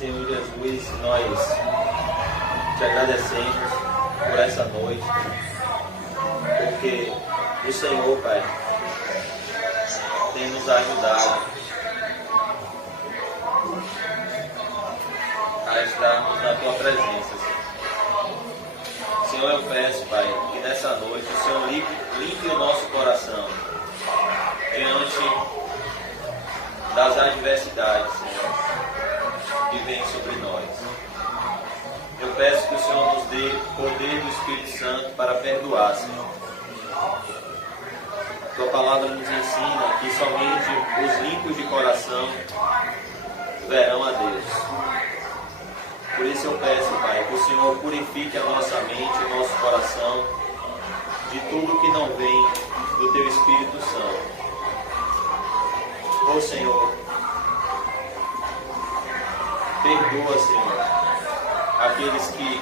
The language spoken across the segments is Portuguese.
Senhor Jesus, nós te agradecemos por essa noite, porque o Senhor, Pai, tem nos ajudado a estarmos na Tua presença, Senhor. Senhor, eu peço, Pai, que nessa noite o Senhor limpe o nosso coração diante das adversidades, Senhor, que vêm sobre nós. Eu peço que o Senhor nos dê poder do Espírito Santo para perdoar, Senhor. Tua palavra nos ensina que somente os limpos de coração verão a Deus. Por isso eu peço, Pai, que o Senhor purifique a nossa mente, o nosso coração, de tudo que não vem do Teu Espírito Santo. Ó Senhor, perdoa, Senhor, aqueles que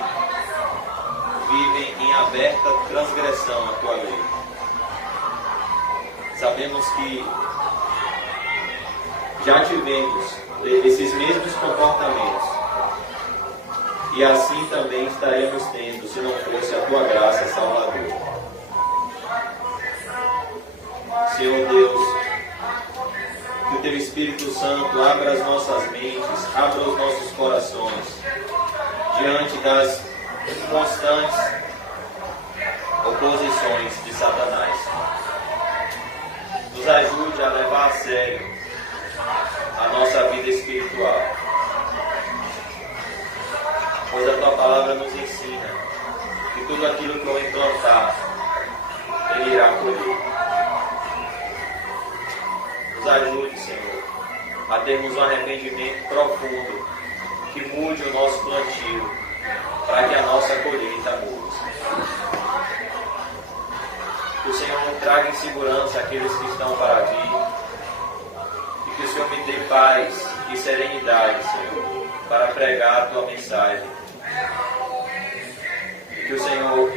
vivem em aberta transgressão à Tua lei. Sabemos que já tivemos esses mesmos comportamentos e assim também estaremos tendo, se não fosse a Tua graça salvadora. Senhor Deus, que o Teu Espírito Santo abra as nossas mentes, abra os nossos corações diante das constantes oposições de Satanás. Nos ajude a levar a sério a nossa vida espiritual, pois a Tua palavra nos ensina que tudo aquilo que eu implantar, Ele irá colher. Nos ajude, Senhor, a termos um arrependimento profundo que mude o nosso plantio para que a nossa colheita mude. Que o Senhor nos traga em segurança aqueles que estão para vir e que o Senhor me dê paz e serenidade, Senhor, para pregar a Tua mensagem. E que o Senhor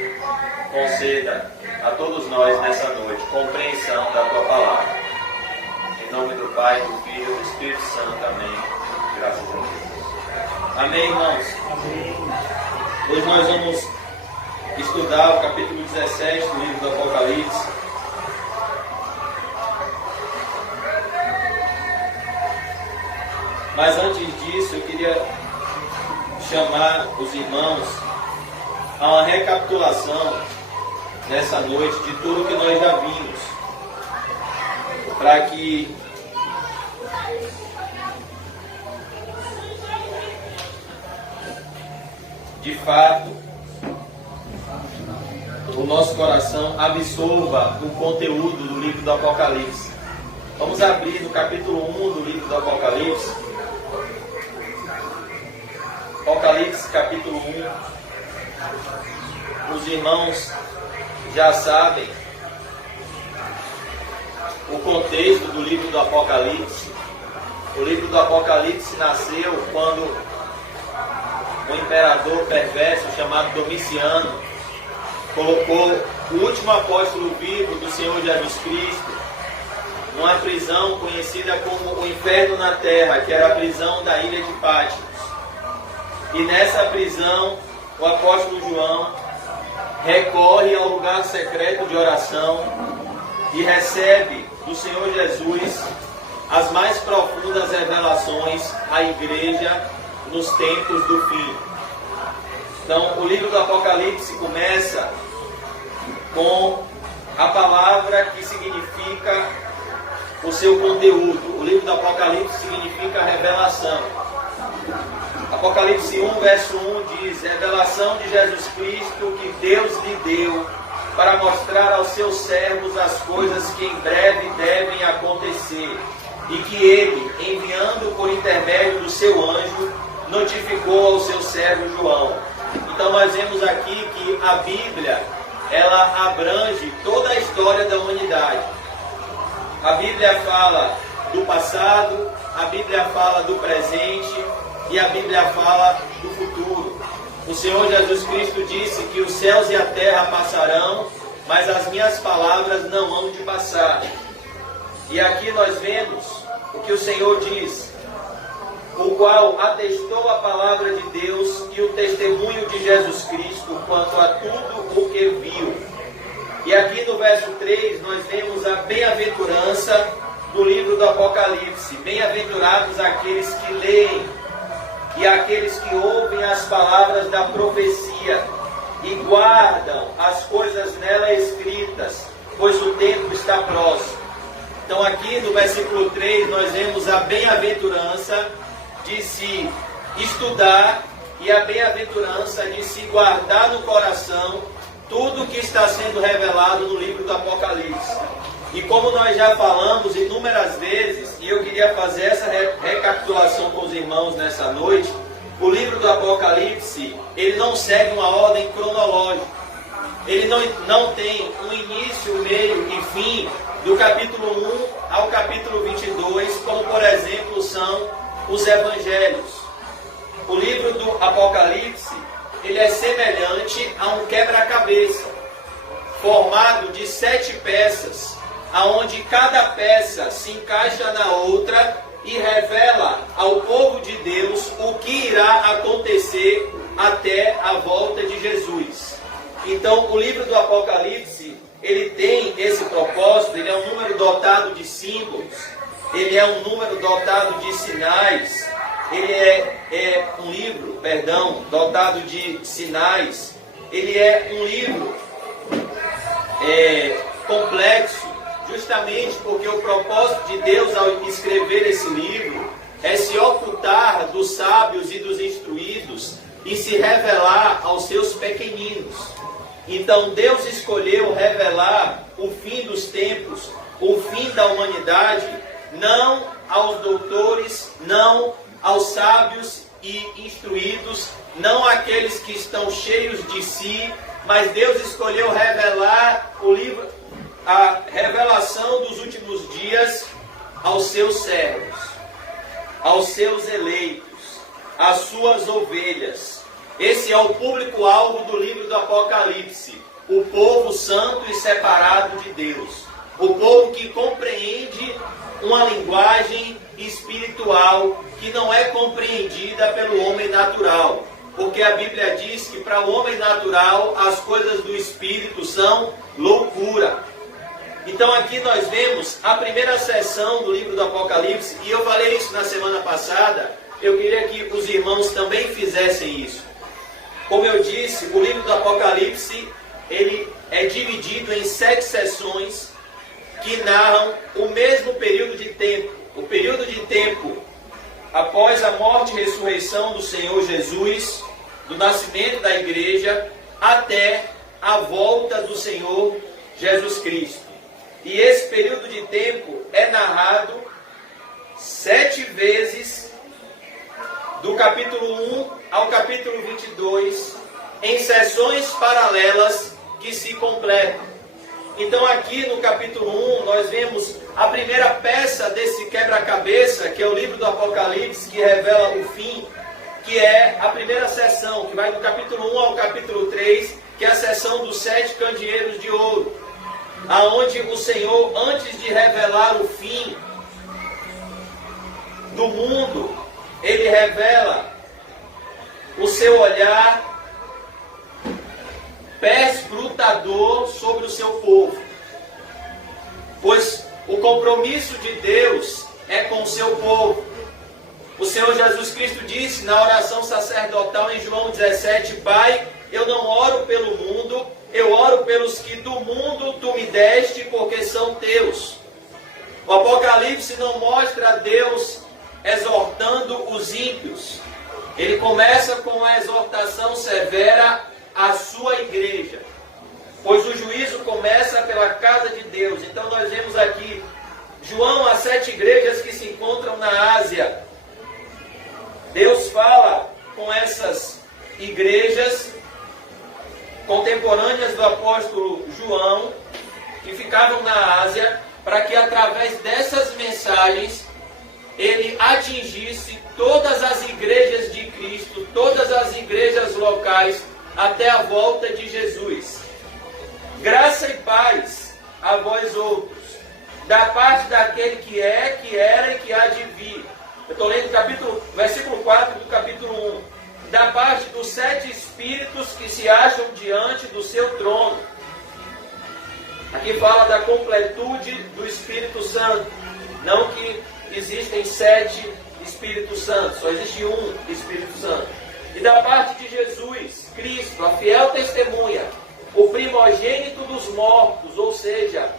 conceda a todos nós nessa noite compreensão da Tua palavra. Em nome do Pai, do Filho e do Espírito Santo. Amém. Graças a Deus. Amém, irmãos? Amém. Hoje nós vamos estudar o capítulo 17 do livro do Apocalipse. Mas antes disso, eu queria chamar os irmãos a uma recapitulação nessa noite de tudo que nós já vimos, para que de fato o nosso coração absorva o conteúdo do livro do Apocalipse. Vamos abrir no capítulo 1 do livro do Apocalipse. Apocalipse capítulo 1. Os irmãos já sabem o contexto do livro do Apocalipse. O livro do Apocalipse nasceu quando um imperador perverso chamado Domiciano colocou o último apóstolo vivo do Senhor Jesus Cristo numa prisão conhecida como o inferno na terra, que era a prisão da ilha de Patmos. E nessa prisão, o apóstolo João recorre ao lugar secreto de oração e recebe do Senhor Jesus as mais profundas revelações à igreja nos tempos do fim. Então, o livro do Apocalipse começa com a palavra que significa o seu conteúdo. O livro do Apocalipse significa revelação. Apocalipse 1, verso 1 diz: revelação de Jesus Cristo que Deus lhe deu para mostrar aos seus servos as coisas que em breve devem acontecer, e que ele, enviando por intermédio do seu anjo, notificou ao seu servo João. Então nós vemos aqui que a Bíblia, ela abrange toda a história da humanidade. A Bíblia fala do passado, a Bíblia fala do presente e a Bíblia fala do futuro. O Senhor Jesus Cristo disse que os céus e a terra passarão, mas as minhas palavras não hão de passar. E aqui nós vemos o que o Senhor diz: o qual atestou a palavra de Deus e o testemunho de Jesus Cristo quanto a tudo o que viu. E aqui no verso 3 nós vemos a bem-aventurança do livro do Apocalipse. Bem-aventurados aqueles que leem e aqueles que ouvem as palavras da profecia e guardam as coisas nela escritas, pois o tempo está próximo. Então aqui no versículo 3 nós vemos a bem-aventurança de se estudar e a bem-aventurança de se guardar no coração tudo que está sendo revelado no livro do Apocalipse. E como nós já falamos inúmeras vezes, e eu queria fazer essa recapitulação com os irmãos nessa noite, o livro do Apocalipse, ele não segue uma ordem cronológica. Ele não tem um início, meio e fim do capítulo 1 ao capítulo 22, como por exemplo são os evangelhos. O livro do Apocalipse, ele é semelhante a um quebra-cabeça, formado de 7 peças, aonde cada peça se encaixa na outra e revela ao povo de Deus o que irá acontecer até a volta de Jesus. Então, o livro do Apocalipse, ele tem esse propósito, ele é um número dotado de símbolos, ele é um número dotado de sinais, ele é um livro, dotado de sinais, ele é um livro complexo, justamente porque o propósito de Deus ao escrever esse livro é se ocultar dos sábios e dos instruídos e se revelar aos seus pequeninos. Então Deus escolheu revelar o fim dos tempos, o fim da humanidade, não aos doutores, não aos sábios e instruídos, não àqueles que estão cheios de si, mas Deus escolheu revelar o livro, a revelação dos últimos dias aos seus servos, aos seus eleitos, às suas ovelhas. Esse é o público-alvo do livro do Apocalipse, o povo santo e separado de Deus, o povo que compreende uma linguagem espiritual que não é compreendida pelo homem natural, porque a Bíblia diz que para o homem natural as coisas do Espírito são loucura. Então aqui nós vemos a primeira seção do livro do Apocalipse, e eu falei isso na semana passada, eu queria que os irmãos também fizessem isso. Como eu disse, o livro do Apocalipse, ele é dividido em 7 sessões que narram o mesmo período de tempo. O período de tempo após a morte e ressurreição do Senhor Jesus, do nascimento da igreja, até a volta do Senhor Jesus Cristo. E esse período de tempo é narrado 7 vezes, do capítulo 1 ao capítulo 22, em sessões paralelas que se completam. Então aqui no capítulo 1 nós vemos a primeira peça desse quebra-cabeça, que é o livro do Apocalipse, que revela o fim, que é a primeira sessão, que vai do capítulo 1 ao capítulo 3, que é a sessão dos 7 candeeiros de ouro, aonde o Senhor, antes de revelar o fim do mundo, ele revela o seu olhar perscrutador sobre o seu povo. Pois o compromisso de Deus é com o seu povo. O Senhor Jesus Cristo disse na oração sacerdotal em João 17, Pai, eu não oro pelo mundo, eu oro pelos que do mundo tu me deste, porque são teus. O Apocalipse não mostra Deus exortando os ímpios. Ele começa com a exortação severa à sua igreja, pois o juízo começa pela casa de Deus. Então nós vemos aqui João, as 7 igrejas que se encontram na Ásia. Deus fala com essas igrejas contemporâneas do apóstolo João, que ficavam na Ásia, para que através dessas mensagens ele atingisse todas as igrejas de Cristo, todas as igrejas locais, até a volta de Jesus. Graça e paz a vós outros, da parte daquele que é, que era e que há de vir, Eu estou lendo versículo 4 do capítulo 1. Da parte dos 7 espíritos que se acham diante do seu trono. Aqui fala da completude do Espírito Santo. Não que existem 7 Espíritos Santos, só existe um Espírito Santo. E da parte de Jesus Cristo, a fiel testemunha, o primogênito dos mortos, ou seja,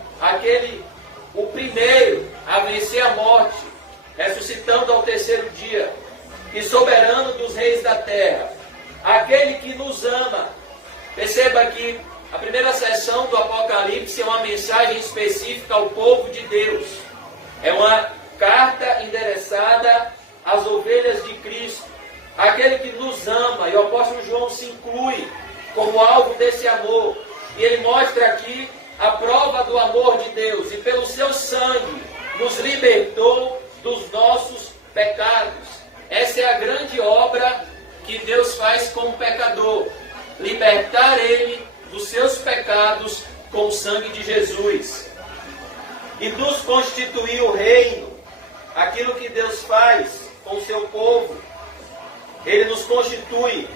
o primeiro a vencer a morte, ressuscitando ao terceiro dia, e soberano dos reis da terra, aquele que nos ama. Perceba que a primeira seção do Apocalipse é uma mensagem específica ao povo de Deus. É uma carta endereçada às ovelhas de Cristo, aquele que nos ama, e o apóstolo João se inclui como alvo desse amor, e ele mostra aqui a prova do amor de Deus, e pelo seu sangue nos libertou dos nossos pecados. Essa é a grande obra que Deus faz com o pecador, libertar ele dos seus pecados com o sangue de Jesus, e nos constituir o reino. Aquilo que Deus faz com o seu povo, Ele nos constitui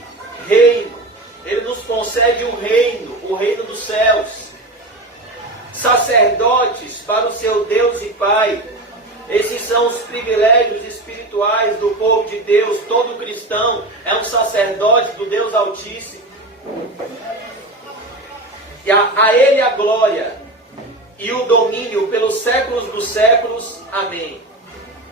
reino, Ele nos concede o reino dos céus, sacerdotes para o seu Deus e Pai. Esses são os privilégios espirituais do povo de Deus. Todo cristão é um sacerdote do Deus Altíssimo. E a Ele a glória e o domínio pelos séculos dos séculos. Amém.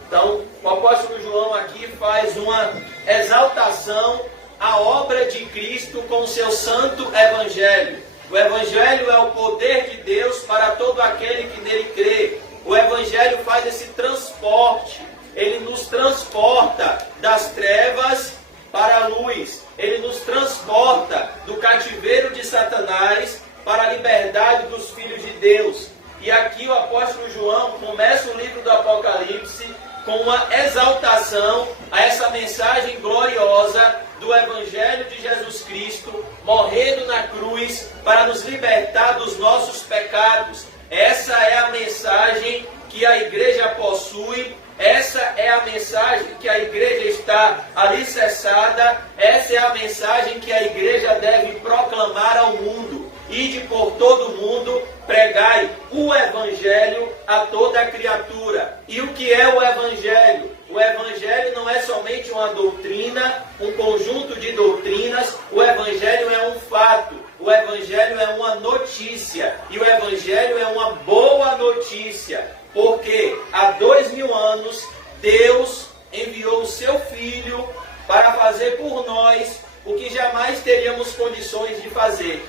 Então, o apóstolo João aqui faz uma exaltação à obra de Cristo com o seu santo Evangelho. O Evangelho é o poder de Deus para todo aquele que nele crê. O Evangelho faz esse transporte. Ele nos transporta das trevas para a luz. Ele nos transporta do cativeiro de Satanás para a liberdade dos filhos de Deus. E aqui o apóstolo João começa o livro do Apocalipse com uma exaltação a essa mensagem gloriosa do Evangelho de Jesus Cristo, morrendo na cruz para nos libertar dos nossos pecados. Essa é a mensagem que a igreja possui, essa é a mensagem que a igreja está alicerçada, essa é a mensagem que a igreja deve proclamar ao mundo. Ide por todo o mundo, pregai o Evangelho a toda criatura. E o que é o Evangelho? O Evangelho não é somente uma doutrina, um conjunto de doutrinas. O Evangelho é um fato. O Evangelho é uma notícia. E o Evangelho é uma boa notícia. Porque há 2000 anos, Deus enviou o seu Filho para fazer por nós o que jamais teríamos condições de fazer: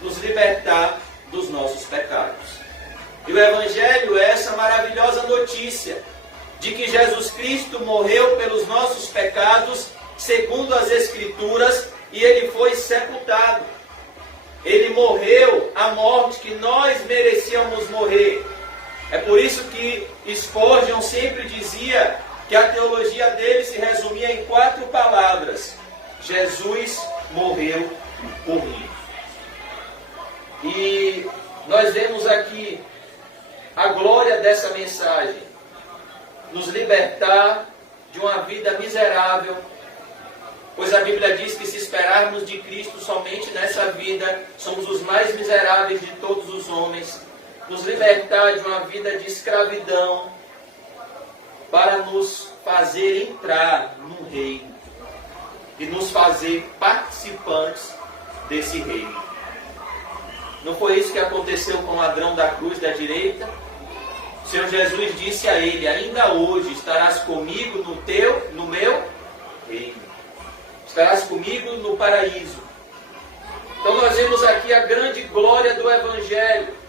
nos libertar dos nossos pecados. E o Evangelho é essa maravilhosa notícia de que Jesus Cristo morreu pelos nossos pecados, segundo as Escrituras, e Ele foi sepultado. Ele morreu a morte que nós merecíamos morrer. É por isso que Spurgeon sempre dizia que a teologia dele se resumia em 4 palavras: Jesus morreu por mim. E nós vemos aqui a glória dessa mensagem: nos libertar de uma vida miserável, pois a Bíblia diz que se esperarmos de Cristo somente nessa vida, somos os mais miseráveis de todos os homens. Nos libertar de uma vida de escravidão, para nos fazer entrar no reino e nos fazer participantes desse reino. Não foi isso que aconteceu com o ladrão da cruz da direita? O Senhor Jesus disse a ele: ainda hoje estarás comigo no meu reino. Estarás comigo no paraíso. Então nós vemos aqui a grande glória do Evangelho.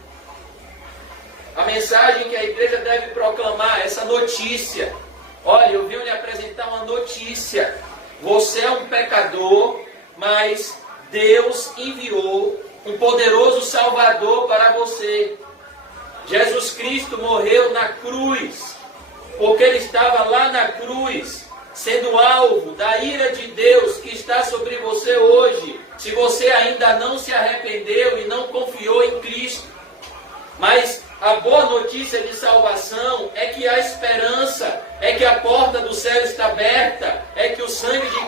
A mensagem que a igreja deve proclamar, essa notícia. Olha, eu vim lhe apresentar uma notícia. Você é um pecador, mas Deus enviou um poderoso Salvador para você. Jesus Cristo morreu na cruz, porque Ele estava lá na cruz, sendo alvo da ira de Deus que está sobre você hoje, se você ainda não se arrependeu e não confiou em Cristo. Mas a boa notícia de salvação é que há esperança, é que a porta do céu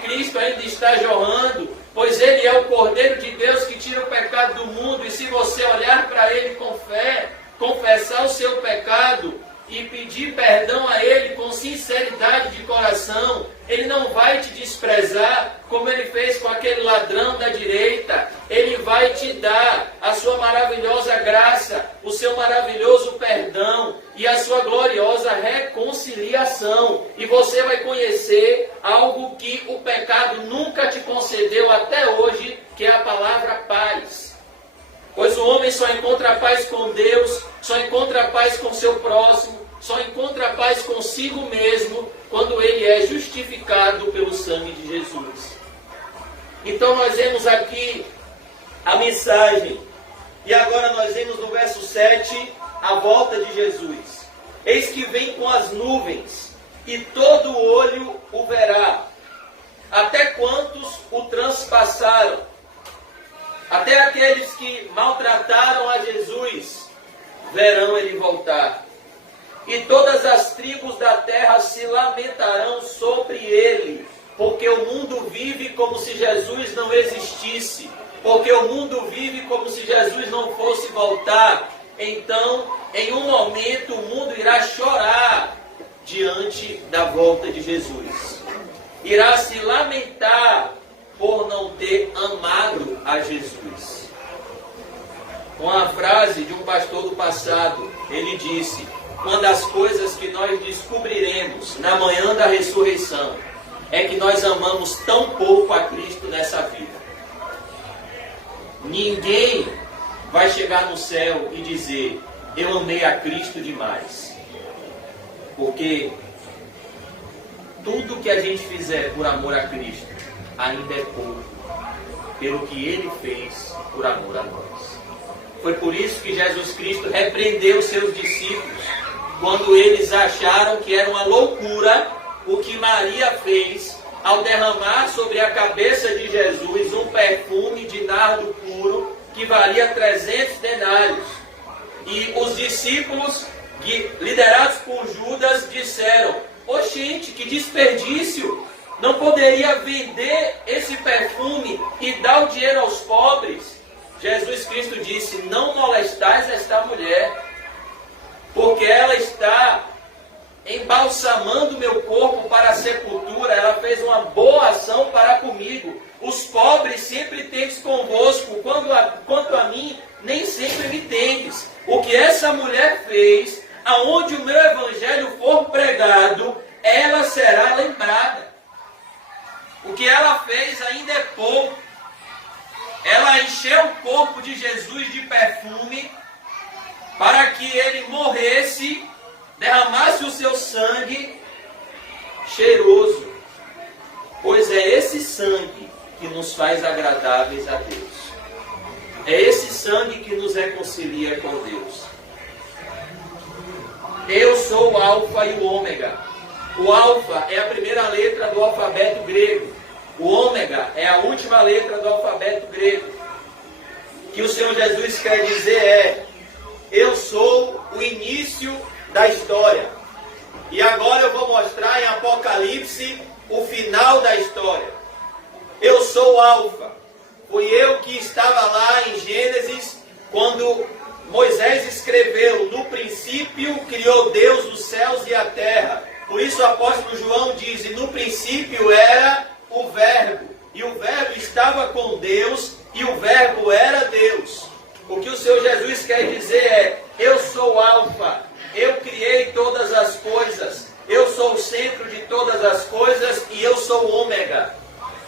Cristo ainda está jorrando, pois Ele é o Cordeiro de Deus que tira o pecado do mundo, e se você olhar para Ele com fé, confessar o seu pecado e pedir perdão a Ele com sinceridade de coração, Ele não vai te desprezar como Ele fez com aquele ladrão da direita. Ele vai te dar a sua maravilhosa graça, o seu maravilhoso perdão e a sua gloriosa reconciliação. E você vai conhecer algo que o pecado nunca te concedeu até hoje, que é a palavra paz. Pois o homem só encontra paz com Deus, só encontra paz com seu próximo, só encontra paz consigo mesmo quando ele é justificado pelo sangue de Jesus. Então nós vemos aqui a mensagem. E agora nós vemos no verso 7 a volta de Jesus. Eis que vem com as nuvens, e todo olho o verá, até quantos o transpassaram. Até aqueles que maltrataram a Jesus verão ele voltar. E todas as tribos da terra se lamentarão sobre ele, porque o mundo vive como se Jesus não existisse, porque o mundo vive como se Jesus não fosse voltar. Então, em um momento, o mundo irá chorar diante da volta de Jesus. Irá se lamentar por não ter amado a Jesus. Uma frase de um pastor do passado, ele disse: uma das coisas que nós descobriremos na manhã da ressurreição é que nós amamos tão pouco a Cristo nessa vida. Ninguém vai chegar no céu e dizer: eu amei a Cristo demais. Porque tudo que a gente fizer por amor a Cristo ainda é pouco, pelo que Ele fez por amor a nós. Foi por isso que Jesus Cristo repreendeu seus discípulos, quando eles acharam que era uma loucura o que Maria fez ao derramar sobre a cabeça de Jesus um perfume de nardo puro que valia 300 denários. E os discípulos, liderados por Judas, disseram: "Ô gente, que desperdício! Não poderia vender esse perfume e dar o dinheiro aos pobres?" Jesus Cristo disse: "Não molestais esta mulher, porque ela está embalsamando meu corpo para a sepultura. Ela fez uma boa ação para comigo. Os pobres sempre tendes convosco, quanto a mim, nem sempre me tendes. O que essa mulher fez, aonde o meu evangelho for pregado, ela será lembrada." O que ela fez ainda é pouco. Ela encheu o corpo de Jesus de perfume para que ele morresse, derramasse o seu sangue cheiroso. Pois é esse sangue que nos faz agradáveis a Deus. É esse sangue que nos reconcilia com Deus. Eu sou o Alfa e o Ômega. O Alfa é a primeira letra do alfabeto grego. O Ômega é a última letra do alfabeto grego. O que o Senhor Jesus quer dizer é: eu sou o início da história. E agora eu vou mostrar em Apocalipse o final da história. Eu sou o Alfa. Fui eu que estava lá em Gênesis, quando Moisés escreveu: no princípio criou Deus os céus e a terra. Por isso o apóstolo João diz: e no princípio era o Verbo, e o Verbo estava com Deus, e o Verbo era Deus. O que o Senhor Jesus quer dizer é: eu sou o Alfa, eu criei todas as coisas, eu sou o centro de todas as coisas, e eu sou o Ômega.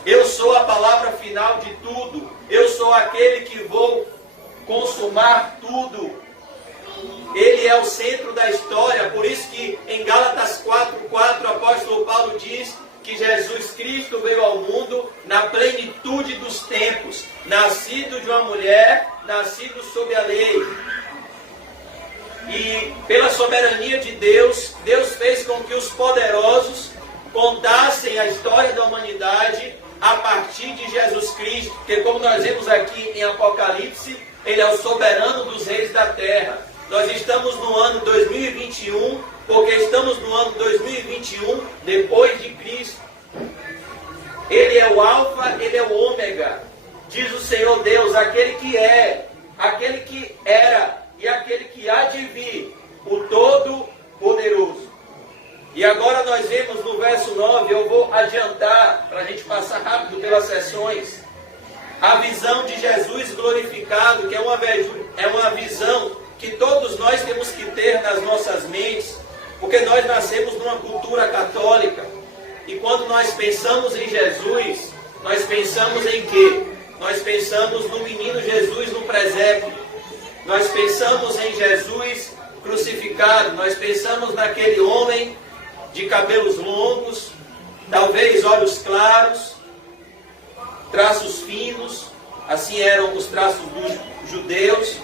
Eu sou a palavra final de tudo, eu sou aquele que vou consumar tudo. Ele é o centro da história. Por isso que em Gálatas 4:4 o apóstolo Paulo diz que Jesus Cristo veio ao mundo na plenitude dos tempos, nascido de uma mulher, nascido sob a lei. E pela soberania de Deus, Deus fez com que os poderosos contassem a história da humanidade a partir de Jesus Cristo, porque como nós vemos aqui em Apocalipse, Ele é o soberano dos reis da terra. Nós estamos no ano 2021, porque estamos no ano 2021 depois de Cristo. Ele o Alfa, Ele é o Ômega, diz o Senhor Deus, aquele que é, aquele que era e aquele que há de vir, o Todo-Poderoso. E agora nós vemos no verso 9, eu vou adiantar, para a gente passar rápido pelas sessões, a visão de Jesus glorificado, que é uma visão que todos nós temos que ter nas nossas mentes, porque nós nascemos numa cultura católica, e quando nós pensamos em Jesus, nós pensamos em quê? Nós pensamos no menino Jesus no presépio, nós pensamos em Jesus crucificado, nós pensamos naquele homem de cabelos longos, talvez olhos claros, traços finos, assim eram os traços dos judeus,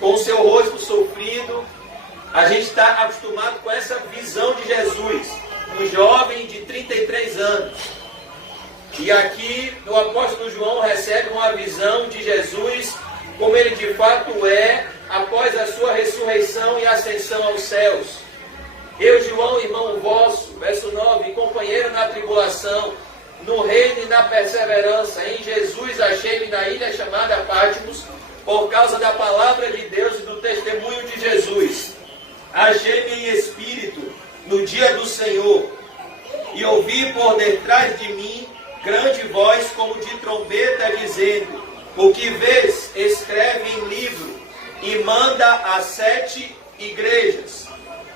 com o seu rosto sofrido. A gente está acostumado com essa visão de Jesus, um jovem de 33 anos. E aqui o apóstolo João recebe uma visão de Jesus como ele de fato é, após a sua ressurreição e ascensão aos céus. Eu, João, irmão vosso, verso 9, companheiro na tribulação, no reino e na perseverança, em Jesus achei-me na ilha chamada Patmos, por causa da palavra de Deus e do testemunho de Jesus. Achei-me em espírito no dia do Senhor, e ouvi por detrás de mim grande voz como de trombeta, dizendo: o que vês, escreve em livro, e manda às 7 igrejas: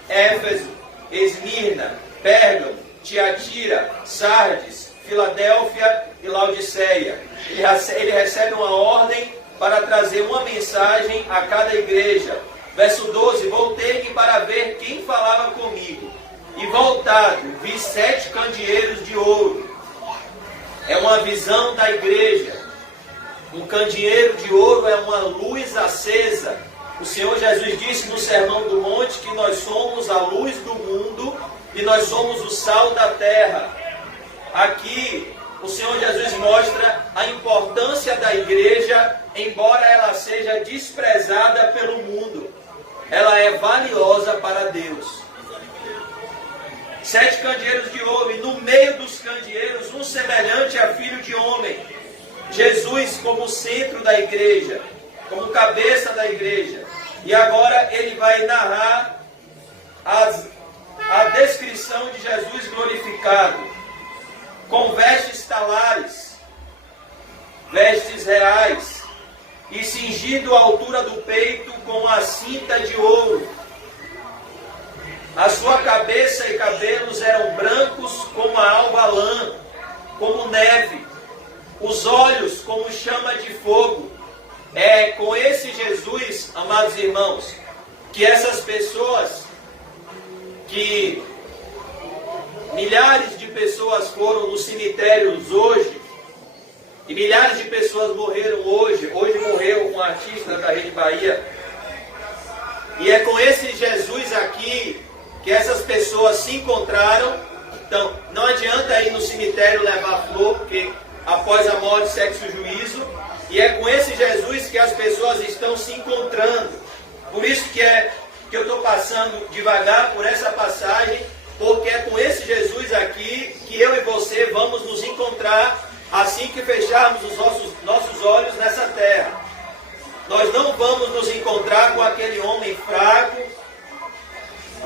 Éfeso, Esmirna, Pérgamo, Tiatira, Sardes, Filadélfia e Laodiceia. Ele recebe uma ordem para trazer uma mensagem a cada igreja. Verso 12: voltei-me para ver quem falava comigo, e voltado, vi 7 candeeiros de ouro. É uma visão da igreja. Um candeeiro de ouro é uma luz acesa. O Senhor Jesus disse no Sermão do Monte que nós somos a luz do mundo e nós somos o sal da terra. Aqui, o Senhor Jesus mostra a importância da igreja, embora ela seja desprezada pelo mundo. Ela é valiosa para Deus. 7 candeeiros de ouro, e no meio dos candeeiros, um semelhante a filho de homem. Jesus como centro da igreja, como cabeça da igreja. E agora ele vai narrar a descrição de Jesus glorificado, com vestes talares, vestes reais, e cingido à altura do peito com a cinta de ouro. A sua cabeça e cabelos eram brancos como a alva lã, como neve, os olhos como chama de fogo. É com esse Jesus, amados irmãos, que essas pessoas, que milhares de pessoas foram nos cemitérios hoje, e milhares de pessoas morreram hoje. Hoje morreu um artista da Rede Bahia. E é com esse Jesus aqui que essas pessoas se encontraram. Então, não adianta ir no cemitério levar flor, porque após a morte segue o juízo. E é com esse Jesus que as pessoas estão se encontrando. Por isso que eu estou passando devagar por essa passagem, porque é com esse Jesus aqui que eu e você vamos nos encontrar assim que fecharmos os nossos olhos nessa terra. Nós não vamos nos encontrar com aquele homem fraco,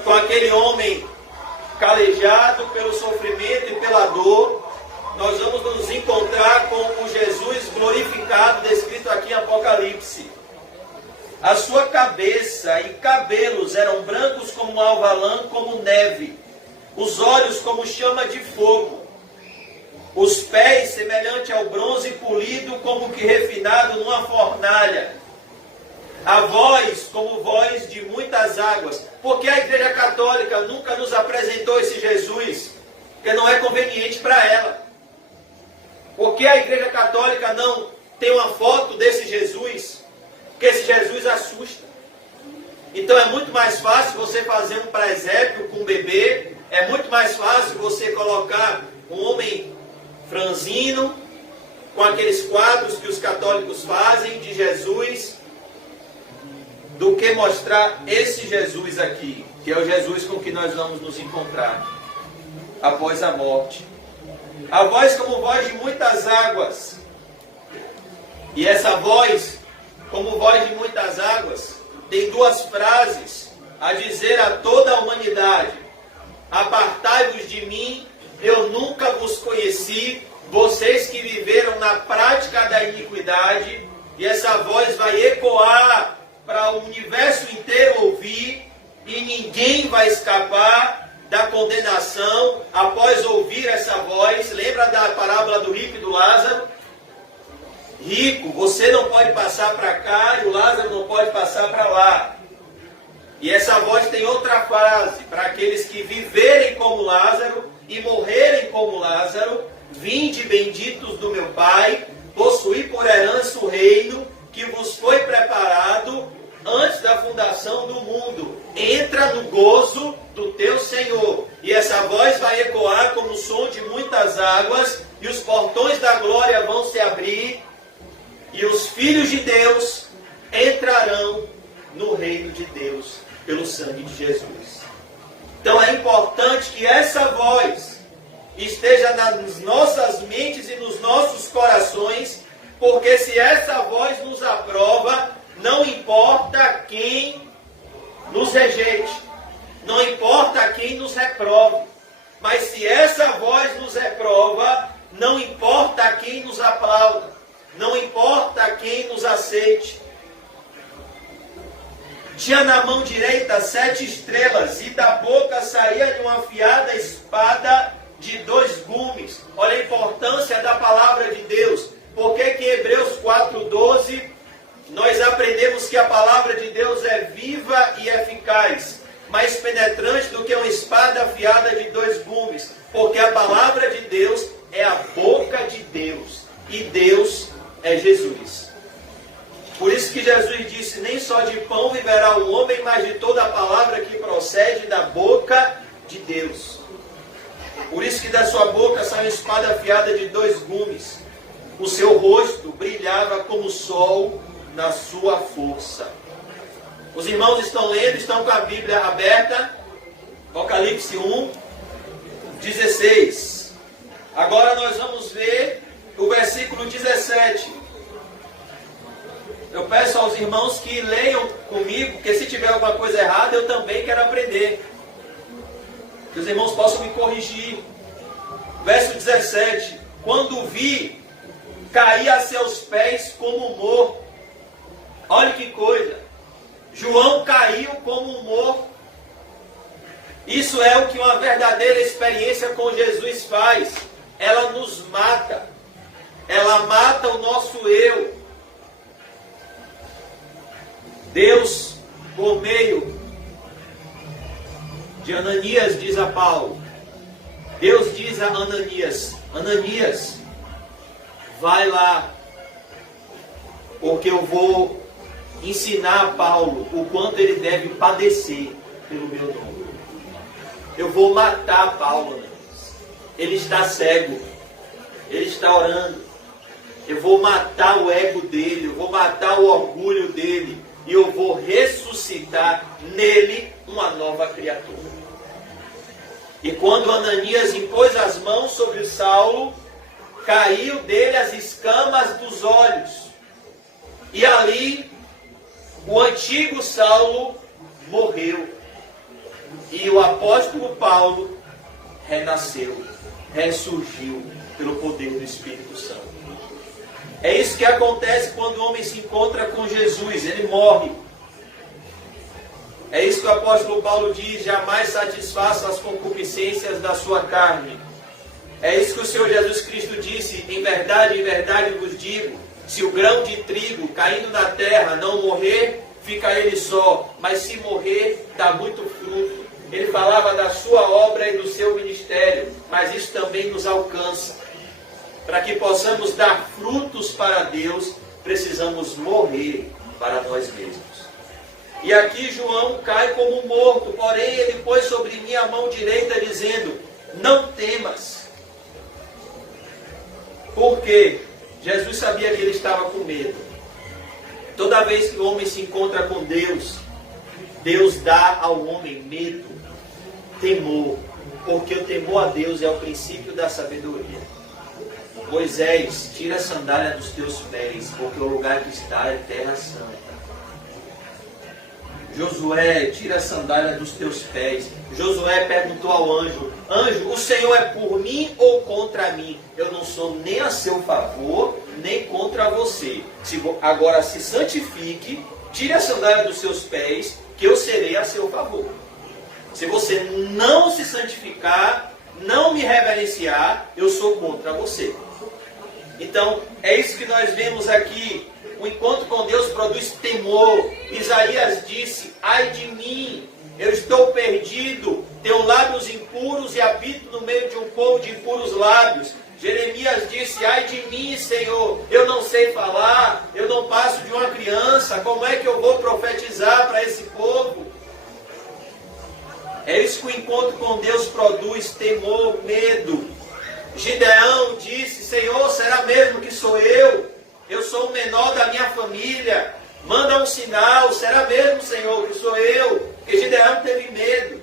com aquele homem calejado pelo sofrimento e pela dor. Nós vamos nos encontrar com o Jesus glorificado, descrito aqui em Apocalipse. A sua cabeça e cabelos eram brancos como alva lã, como neve. Os olhos como chama de fogo. Os pés semelhante ao bronze polido, como que refinado numa fornalha. A voz como voz de muitas águas. Porque a Igreja Católica nunca nos apresentou esse Jesus? Porque não é conveniente para ela. Porque a Igreja Católica não tem uma foto desse Jesus? Porque esse Jesus assusta. Então é muito mais fácil você fazer um presépio com um bebê. É muito mais fácil você colocar um homem franzino, com aqueles quadros que os católicos fazem de Jesus, do que mostrar esse Jesus aqui, que é o Jesus com que nós vamos nos encontrar após a morte. A voz como voz de muitas águas. E essa voz, como voz de muitas águas, tem duas frases a dizer a toda a humanidade: apartai-vos de mim, eu nunca vos conheci, vocês que viveram na prática da iniquidade. E essa voz vai ecoar para o universo inteiro ouvir, e ninguém vai escapar da condenação após ouvir essa voz. Lembra da parábola do rico e do Lázaro? Rico, você não pode passar para cá e o Lázaro não pode passar para lá. E essa voz tem outra frase para aqueles que viverem como Lázaro e morrerem como Lázaro: vinde benditos do meu Pai, possuí por herança o reino que vos foi preparado antes da fundação do mundo. Entra no gozo do teu Senhor. E essa voz vai ecoar como o som de muitas águas, e os portões da glória vão se abrir, e os filhos de Deus entrarão no reino de Deus pelo sangue de Jesus. Então é importante que essa voz esteja nas nossas mentes e nos nossos corações, porque se essa voz nos aprova, não importa quem nos rejeite, não importa quem nos reprove, mas se essa voz nos reprova, não importa quem nos aplauda, não importa quem nos aceite. Tinha na mão direita 7 estrelas, e da boca saía uma afiada espada de 2 gumes. Olha a importância da palavra de Deus. Porque que em Hebreus 4:12 nós aprendemos que a palavra de Deus é viva e eficaz, mais penetrante do que uma espada afiada de 2 gumes. Porque a palavra de Deus é a boca de Deus, e Deus é Jesus. Por isso que Jesus disse: nem só de pão viverá o homem, mas de toda a palavra que procede da boca de Deus. Por isso que da sua boca saiu uma espada afiada de 2 gumes. O seu rosto brilhava como o sol na sua força. Os irmãos estão lendo, estão com a Bíblia aberta. Apocalipse 1:16. Agora nós vamos ver o versículo 17. Eu peço aos irmãos que leiam comigo, porque se tiver alguma coisa errada, eu também quero aprender. Que os irmãos possam me corrigir. Verso 17. Quando vi, caí a seus pés como morto. Olha que coisa. João caiu como morto. Isso é o que uma verdadeira experiência com Jesus faz. Ela nos mata. Ela mata o nosso eu. Deus, por meio de Ananias, diz a Paulo, Deus diz a Ananias: Ananias, vai lá, porque eu vou ensinar a Paulo o quanto ele deve padecer pelo meu nome. Eu vou matar Paulo, Ananias. Ele está cego, ele está orando. Eu vou matar o ego dele, eu vou matar o orgulho dele, e eu vou ressuscitar nele uma nova criatura. E quando Ananias impôs as mãos sobre Saulo, caiu dele as escamas dos olhos. E ali, o antigo Saulo morreu. E o apóstolo Paulo renasceu, ressurgiu pelo poder do Espírito Santo. É isso que acontece quando o homem se encontra com Jesus, ele morre. É isso que o apóstolo Paulo diz: jamais satisfaça as concupiscências da sua carne. É isso que o Senhor Jesus Cristo disse: em verdade vos digo, se o grão de trigo caindo na terra não morrer, fica ele só, mas se morrer, dá muito fruto. Ele falava da sua obra e do seu ministério, mas isso também nos alcança. Para que possamos dar frutos para Deus, precisamos morrer para nós mesmos. E aqui João cai como morto, porém ele pôs sobre mim a mão direita, dizendo: não temas. Por quê? Jesus sabia que ele estava com medo. Toda vez que o homem se encontra com Deus, Deus dá ao homem medo, temor. porque o temor a Deus é o princípio da sabedoria. Moisés, tira a sandália dos teus pés, porque o lugar que está é terra santa. Josué, tira a sandália dos teus pés. Josué perguntou ao anjo: anjo, o Senhor é por mim ou contra mim? Eu não sou nem a seu favor, nem contra você. Agora se santifique, tire a sandália dos seus pés, que eu serei a seu favor. Se você não se santificar, não me reverenciar, eu sou contra você. Então, é isso que nós vemos aqui. O encontro com Deus produz temor. Isaías disse: ai de mim, eu estou perdido, tenho lábios impuros e habito no meio de um povo de impuros lábios. Jeremias disse: ai de mim, Senhor, eu não sei falar, eu não passo de uma criança, como é que eu vou profetizar para esse povo? É isso que o encontro com Deus produz: temor, medo. Gideão disse: Senhor, será mesmo que sou eu? Eu sou o menor da minha família. Manda um sinal. Será mesmo, Senhor, que sou eu? Porque Gideão teve medo.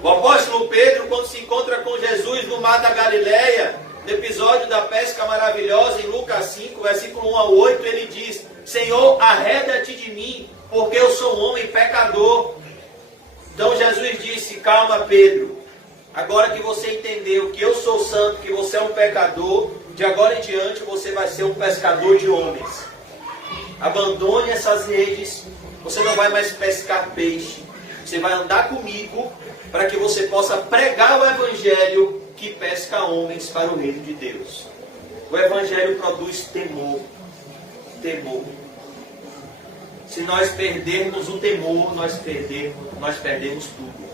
O apóstolo Pedro, quando se encontra com Jesus no mar da Galileia, no episódio da pesca maravilhosa, em Lucas 5, versículo 1 a 8, ele diz: Senhor, arreda-te de mim, porque eu sou um homem pecador. Então Jesus disse: calma, Pedro. Agora que você entendeu que eu sou santo, que você é um pecador, de agora em diante você vai ser um pescador de homens. Abandone essas redes, você não vai mais pescar peixe. Você vai andar comigo para que você possa pregar o Evangelho que pesca homens para o reino de Deus. O Evangelho produz temor. Temor. Se nós perdermos o temor, nós perdemos tudo.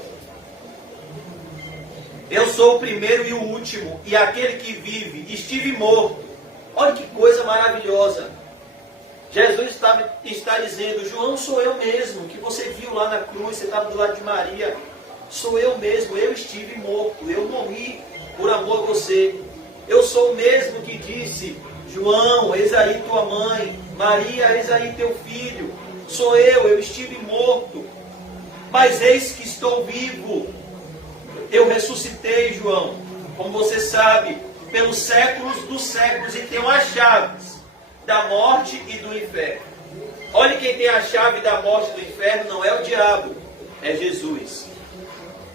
Eu sou o primeiro e o último, e aquele que vive. Estive morto. Olha que coisa maravilhosa. Jesus está dizendo: João, sou eu mesmo, que você viu lá na cruz, você estava do lado de Maria. Sou eu mesmo, eu estive morto, eu morri por amor a você. Eu sou o mesmo que disse: João, eis aí tua mãe, Maria, eis aí teu filho. Sou eu estive morto, mas eis que estou vivo. Eu ressuscitei, João, como você sabe, pelos séculos dos séculos, e tenho as chaves da morte e do inferno. Olha, quem tem a chave da morte e do inferno não é o diabo, é Jesus.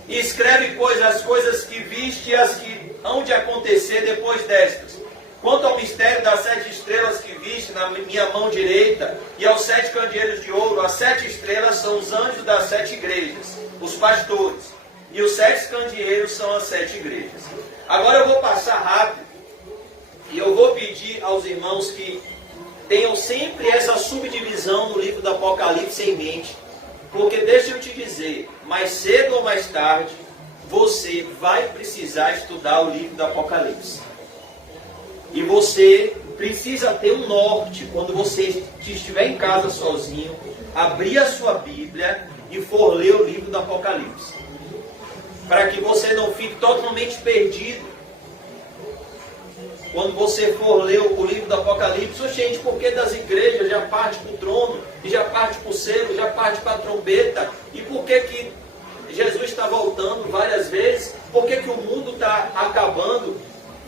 E escreve as coisas que viste e as que hão de acontecer depois destas. Quanto ao mistério das 7 estrelas que viste na minha mão direita e aos 7 candeeiros de ouro, as 7 estrelas são os anjos das 7 igrejas, os pastores. E os 7 candeeiros são as 7 igrejas. Agora eu vou passar rápido e eu vou pedir aos irmãos que tenham sempre essa subdivisão no livro do Apocalipse em mente. Porque deixa eu te dizer, mais cedo ou mais tarde, você vai precisar estudar o livro do Apocalipse. E você precisa ter um norte quando você estiver em casa sozinho, abrir a sua Bíblia e for ler o livro do Apocalipse. Para que você não fique totalmente perdido. Quando você for ler o livro do Apocalipse, gente, por que das igrejas já parte para o trono, e já parte para o selo, já parte para a trombeta? E por que Jesus está voltando várias vezes? Por que o mundo está acabando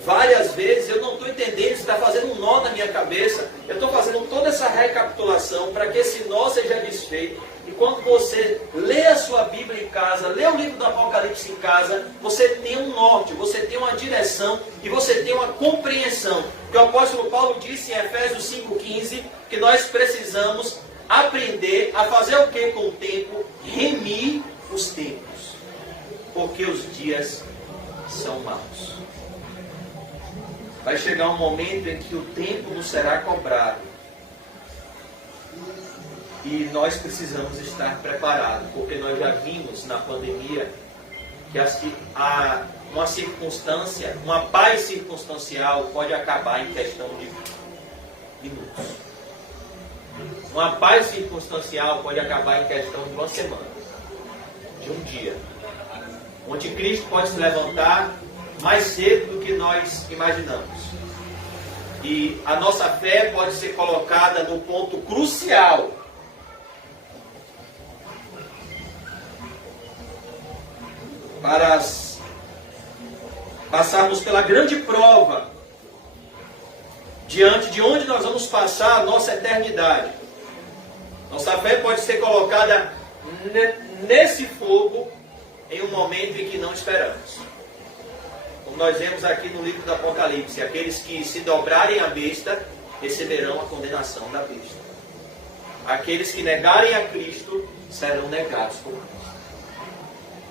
várias vezes? Eu não estou entendendo, isso está fazendo um nó na minha cabeça. Eu estou fazendo toda essa recapitulação para que esse nó seja desfeito. E quando você lê a sua Bíblia em casa, lê o livro do Apocalipse em casa, você tem um norte, você tem uma direção e você tem uma compreensão. Que o apóstolo Paulo disse em Efésios 5,15 que nós precisamos aprender a fazer o que com o tempo? Remir os tempos. Porque os dias são maus. Vai chegar um momento em que o tempo nos será cobrado. E nós precisamos estar preparados, porque nós já vimos na pandemia que uma circunstância, uma paz circunstancial pode acabar em questão de minutos. Uma paz circunstancial pode acabar em questão de uma semana, de um dia. O anticristo pode se levantar mais cedo do que nós imaginamos. E a nossa fé pode ser colocada no ponto crucial. para passarmos pela grande prova, diante de onde nós vamos passar a nossa eternidade. Nossa fé pode ser colocada nesse fogo em um momento em que não esperamos. Como nós vemos aqui no livro do Apocalipse, aqueles que se dobrarem à besta receberão a condenação da besta. Aqueles que negarem a Cristo serão negados por Cristo.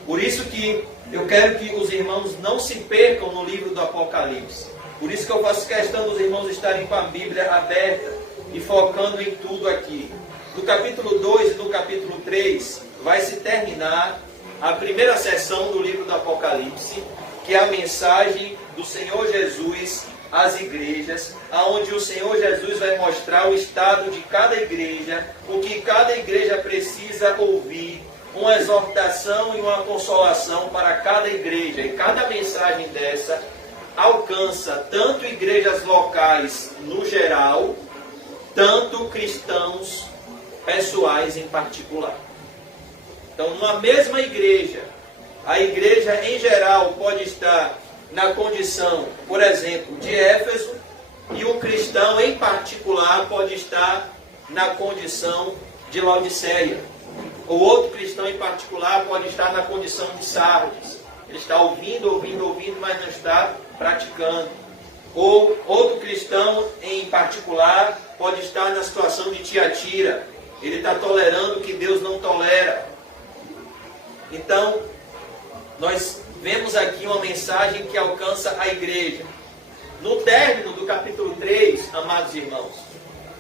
Por isso que eu quero que os irmãos não se percam no livro do Apocalipse. Por isso que eu faço questão dos irmãos estarem com a Bíblia aberta e focando em tudo aqui. No capítulo 2 e no capítulo 3 vai se terminar a primeira sessão do livro do Apocalipse, que é a mensagem do Senhor Jesus às igrejas, aonde o Senhor Jesus vai mostrar o estado de cada igreja, o que cada igreja precisa ouvir, uma exortação e uma consolação para cada igreja. E cada mensagem dessa alcança tanto igrejas locais no geral, tanto cristãos pessoais em particular. Então, numa mesma igreja, a igreja em geral pode estar na condição, por exemplo, de Éfeso, e o cristão em particular pode estar na condição de Laodiceia. O outro cristão em particular pode estar na condição de Sardes. Ele está ouvindo, mas não está praticando. Ou outro cristão em particular pode estar na situação de Tiatira. Ele está tolerando o que Deus não tolera. Então, nós vemos aqui uma mensagem que alcança a igreja. No término do capítulo 3, amados irmãos,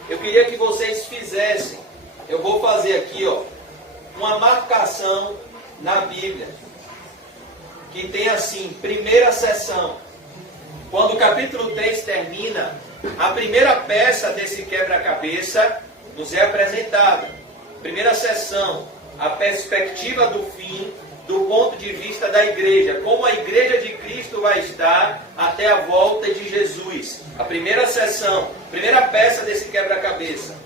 eu queria que vocês fizessem, eu vou fazer aqui, uma marcação na Bíblia, que tem assim, primeira sessão. Quando o capítulo 3 termina, a primeira peça desse quebra-cabeça nos é apresentada. Primeira sessão, a perspectiva do fim, do ponto de vista da igreja, como a igreja de Cristo vai estar até a volta de Jesus. A primeira sessão, primeira peça desse quebra-cabeça.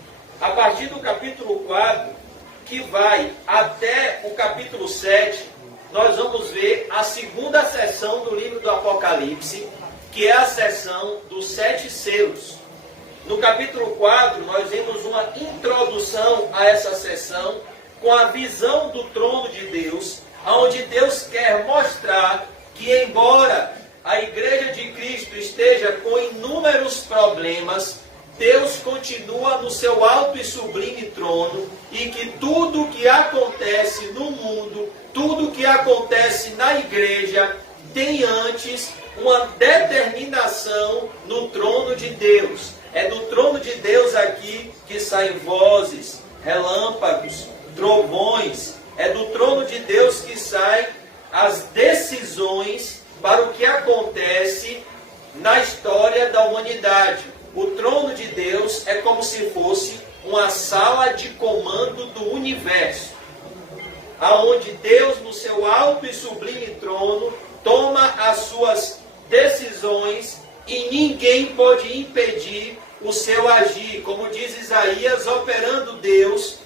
A partir do capítulo 4, que vai até o capítulo 7, nós vamos ver a segunda sessão do livro do Apocalipse, que é a sessão dos 7 selos. No capítulo 4, nós vemos uma introdução a essa sessão, com a visão do trono de Deus, onde Deus quer mostrar que, embora a igreja de Cristo esteja com inúmeros problemas, Deus continua no seu alto e sublime trono, e que tudo que acontece no mundo, tudo que acontece na igreja, tem antes uma determinação no trono de Deus. É do trono de Deus aqui que saem vozes, relâmpagos, trovões. É do trono de Deus que saem as decisões para o que acontece na história da humanidade. O trono de Deus é como se fosse uma sala de comando do universo, aonde Deus, no seu alto e sublime trono, toma as suas decisões e ninguém pode impedir o seu agir. Como diz Isaías, operando Deus,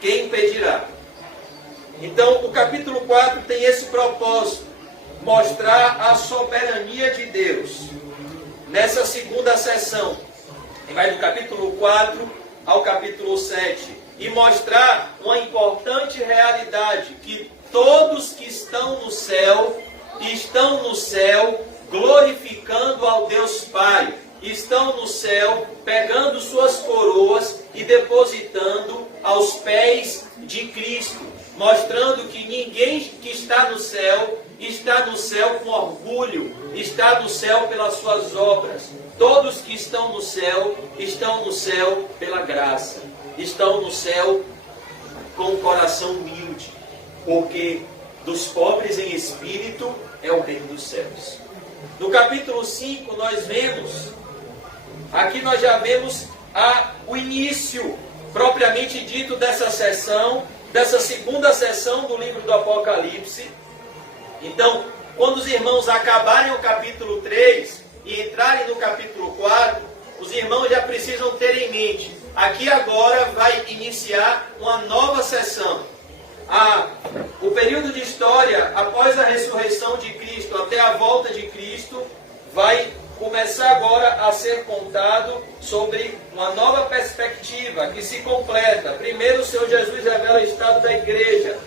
quem impedirá? Então, o capítulo 4 tem esse propósito, mostrar a soberania de Deus. Nessa segunda sessão, vai do capítulo 4 ao capítulo 7, e mostrar uma importante realidade, que todos que estão no céu glorificando ao Deus Pai, estão no céu pegando suas coroas e depositando aos pés de Cristo, mostrando que ninguém que está no céu com orgulho, está no céu pelas suas obras. Todos que estão no céu pela graça, estão no céu com o coração humilde, porque dos pobres em espírito é o reino dos céus. No capítulo 5 nós já vemos o início propriamente dito dessa sessão, dessa segunda sessão do livro do Apocalipse. Então, quando os irmãos acabarem o capítulo 3 e entrarem no capítulo 4, os irmãos já precisam ter em mente, aqui agora vai iniciar uma nova sessão. O período de história, após a ressurreição de Cristo até a volta de Cristo, vai começar agora a ser contado sobre uma nova perspectiva que se completa. Primeiro o Senhor Jesus revela o estado da igreja.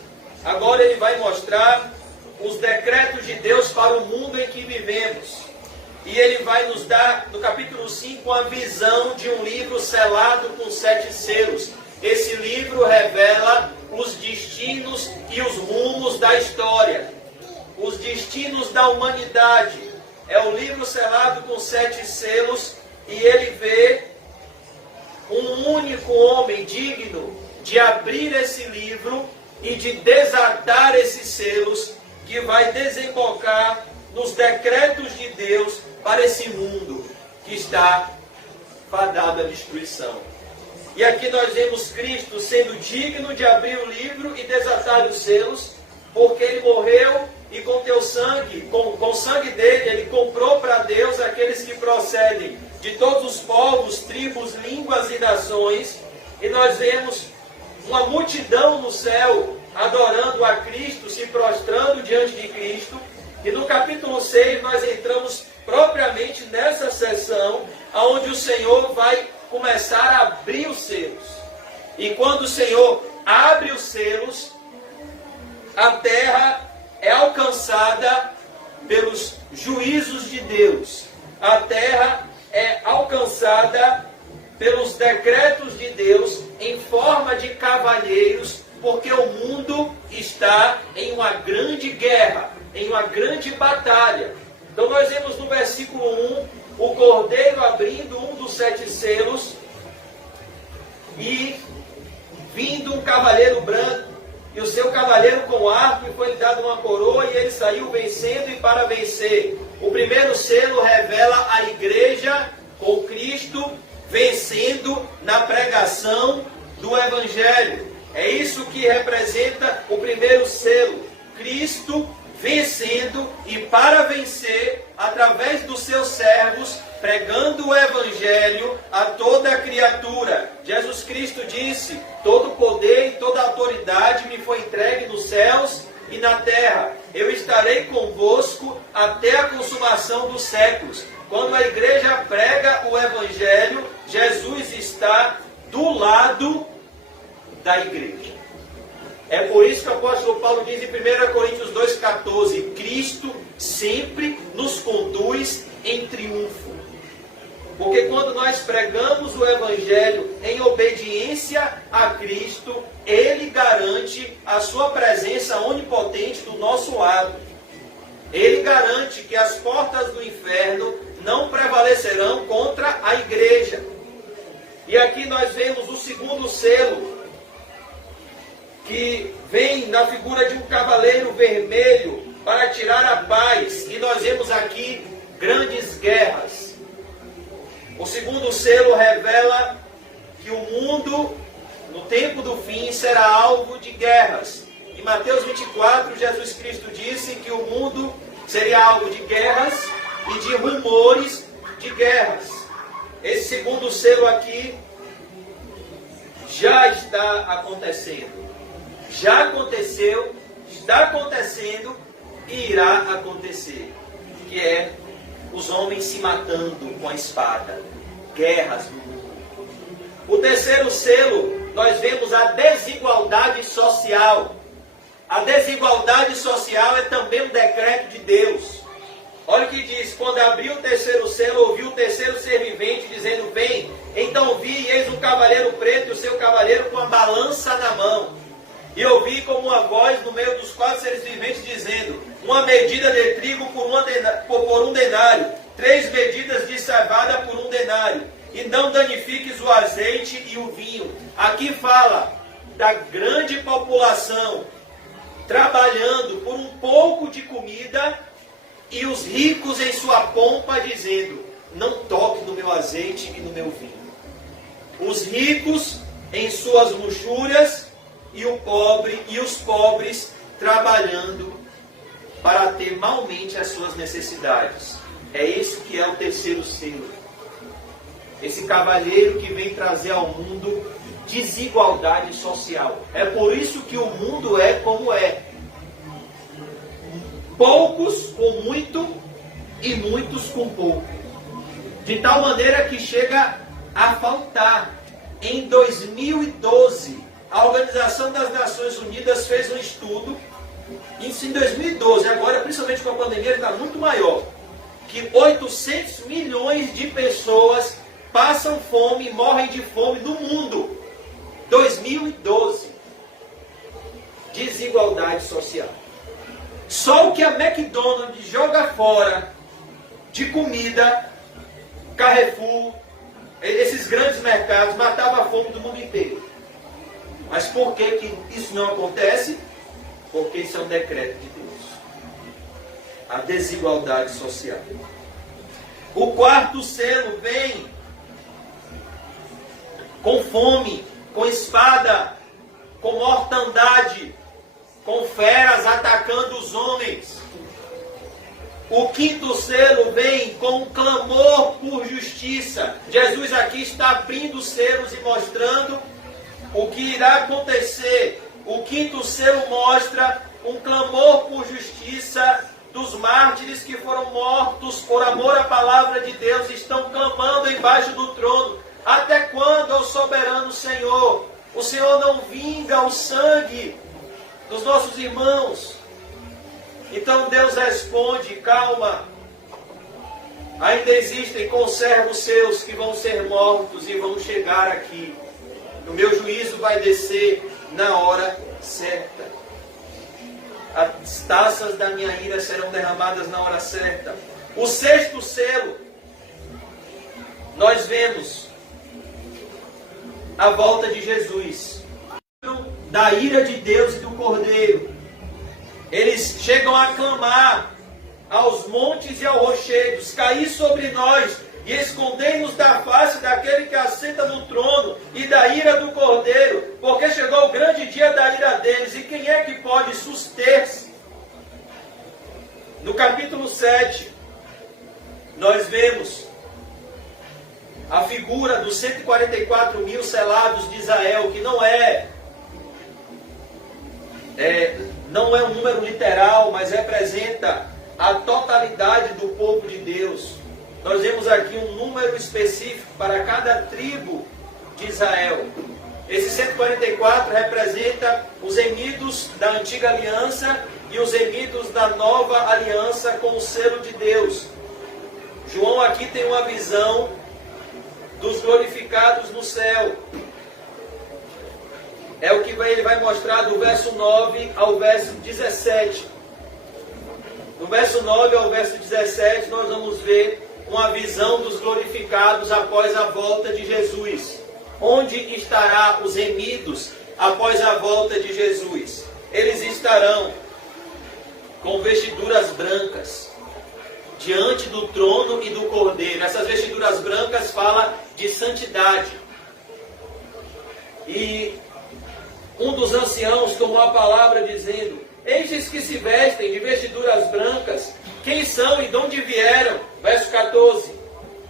Agora ele vai mostrar os decretos de Deus para o mundo em que vivemos. E ele vai nos dar, no capítulo 5, a visão de um livro selado com 7 selos. Esse livro revela os destinos e os rumos da história, os destinos da humanidade. É o livro selado com 7 selos, e ele vê um único homem digno de abrir esse livro e de desatar esses selos, que vai desembocar nos decretos de Deus para esse mundo que está fadado à destruição. E aqui nós vemos Cristo sendo digno de abrir o livro e desatar os selos, porque ele morreu e com teu sangue, com o sangue dele, ele comprou para Deus aqueles que procedem de todos os povos, tribos, línguas e nações. E nós vemos uma multidão no céu adorando a Cristo, se prostrando diante de Cristo. E no capítulo 6 nós entramos propriamente nessa sessão, onde o Senhor vai começar a abrir os selos. E quando o Senhor abre os selos, a terra é alcançada pelos juízos de Deus. A terra é alcançada pelos decretos de Deus em forma de cavalheiros, porque o mundo está em uma grande guerra, em uma grande batalha. Então nós vemos no versículo 1, o cordeiro abrindo um dos 7 selos, e vindo um cavaleiro branco, e o seu cavaleiro com arco, e foi-lhe dado uma coroa, e ele saiu vencendo e para vencer. O primeiro selo revela a igreja com Cristo vencendo na pregação do Evangelho. É isso que representa o primeiro selo. Cristo vencendo, e para vencer, através dos seus servos, pregando o Evangelho a toda a criatura. Jesus Cristo disse: todo poder e toda autoridade me foi entregue nos céus e na terra. Eu estarei convosco até a consumação dos séculos. Quando a igreja prega o Evangelho, Jesus está do lado da igreja. É por isso que o apóstolo Paulo diz em 1 Coríntios 2,14: Cristo sempre nos conduz em triunfo. Porque quando nós pregamos o Evangelho em obediência a Cristo, Ele garante a sua presença onipotente do nosso lado. Ele garante que as portas do inferno não prevalecerão contra a igreja. E aqui nós vemos o segundo selo, que vem na figura de um cavaleiro vermelho para tirar a paz. E nós vemos aqui grandes guerras. O segundo selo revela que o mundo, no tempo do fim, será alvo de guerras. Em Mateus 24, Jesus Cristo disse que o mundo seria alvo de guerras e de rumores de guerras. Esse segundo selo aqui já está acontecendo. Já aconteceu, está acontecendo e irá acontecer. Que é os homens se matando com a espada. Guerras no mundo. O terceiro selo, nós vemos a desigualdade social. A desigualdade social é também um decreto de Deus. Olha o que diz: quando abriu o terceiro selo, ouviu o terceiro ser vivente, dizendo: vem. Então vi, e eis um cavaleiro preto, e o seu cavaleiro com a balança na mão. E ouvi como uma voz no meio dos 4 seres viventes, dizendo: uma medida de trigo por um denário, 3 medidas de cevada por um denário, e não danifiques o azeite e o vinho. Aqui fala da grande população trabalhando por um pouco de comida, e os ricos em sua pompa dizendo: não toque no meu azeite e no meu vinho. Os ricos em suas luxúrias, e os pobres trabalhando para ter malmente as suas necessidades. É isso que é o terceiro selo. Esse cavaleiro que vem trazer ao mundo desigualdade social. É por isso que o mundo é como é. Poucos com muito e muitos com pouco. De tal maneira que chega a faltar. Em 2012, a Organização das Nações Unidas fez um estudo, isso em 2012, agora principalmente com a pandemia está muito maior, que 800 milhões de pessoas passam fome e morrem de fome no mundo. 2012. Desigualdade social. Só o que a McDonald's joga fora de comida, Carrefour, esses grandes mercados, matava a fome do mundo inteiro. Mas por que isso não acontece? Porque isso é um decreto de Deus. A desigualdade social. O quarto selo vem com fome, com espada, com mortandade, com feras atacando os homens. O quinto selo vem com um clamor por justiça. Jesus aqui está abrindo os selos e mostrando o que irá acontecer. O quinto selo mostra um clamor por justiça dos mártires que foram mortos por amor à palavra de Deus, estão clamando embaixo do trono. Até quando, ó soberano Senhor, o Senhor não vinga o sangue dos nossos irmãos? Então Deus responde: calma, ainda existem conservos seus que vão ser mortos e vão chegar aqui. O meu juízo vai descer na hora certa. As taças da minha ira serão derramadas na hora certa. O sexto selo, nós vemos a volta de Jesus, da ira de Deus e do Cordeiro. Eles chegam a clamar aos montes e aos rochedos: caí sobre nós e escondei-nos da face daquele que assenta no trono e da ira do Cordeiro, porque chegou o grande dia da ira deles, e quem é que pode suster-se? No capítulo 7, nós vemos a figura dos 144 mil selados de Israel, que não é um número literal, mas representa a totalidade do povo de Deus. Nós vemos aqui um número específico para cada tribo de Israel. Esse 144 representa os remidos da antiga aliança e os remidos da nova aliança com o selo de Deus. João aqui tem uma visão dos glorificados no céu. É o que ele vai mostrar do verso 9 ao verso 17. Do verso 9 ao verso 17, nós vamos ver uma visão dos glorificados após a volta de Jesus. Onde estará os remidos após a volta de Jesus? Eles estarão com vestiduras brancas diante do trono e do Cordeiro. Essas vestiduras brancas falam de santidade. E um dos anciãos tomou a palavra dizendo: estes que se vestem de vestiduras brancas, quem são e de onde vieram? Verso 14.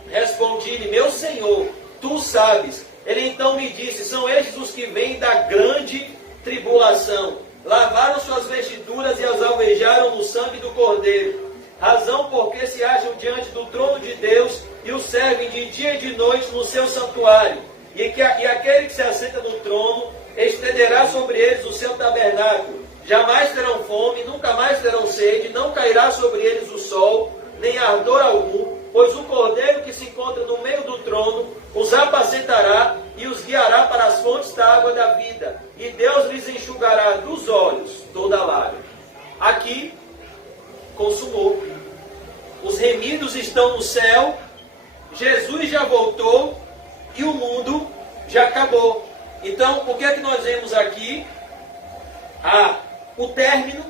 Respondi-lhe: meu Senhor, tu sabes. Ele então me disse: são estes os que vêm da grande tribulação. Lavaram suas vestiduras e as alvejaram no sangue do Cordeiro. Razão porque se acham diante do trono de Deus e o servem de dia e de noite no seu santuário. E aquele que se assenta no trono estenderá sobre eles o seu tabernáculo. Jamais terão fome, nunca mais terão sede, não cairá sobre eles o sol, nem ardor algum, pois o Cordeiro que se encontra no meio do trono os apacentará e os guiará para as fontes da água da vida, e Deus lhes enxugará dos olhos toda a lágrima. Aqui, consumou. Os remidos estão no céu, Jesus já voltou e o mundo já acabou. Então, o que é que nós vemos aqui? O término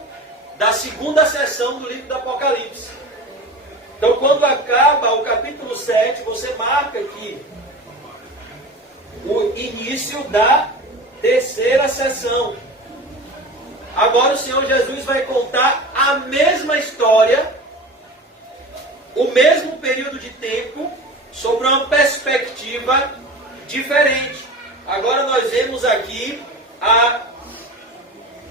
da segunda sessão do livro do Apocalipse. Então, quando acaba o capítulo 7, você marca aqui o início da terceira sessão. Agora o Senhor Jesus vai contar a mesma história, o mesmo período de tempo, sobre uma perspectiva diferente. Agora nós vemos aqui a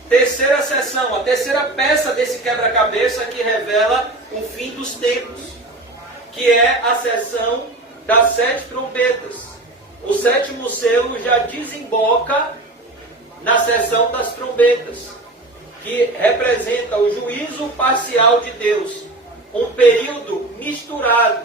terceira seção, a terceira peça desse quebra-cabeça que revela o fim dos tempos, que é a seção das 7 trombetas. O 7º selo já desemboca na seção das trombetas, que representa o juízo parcial de Deus, um período misturado,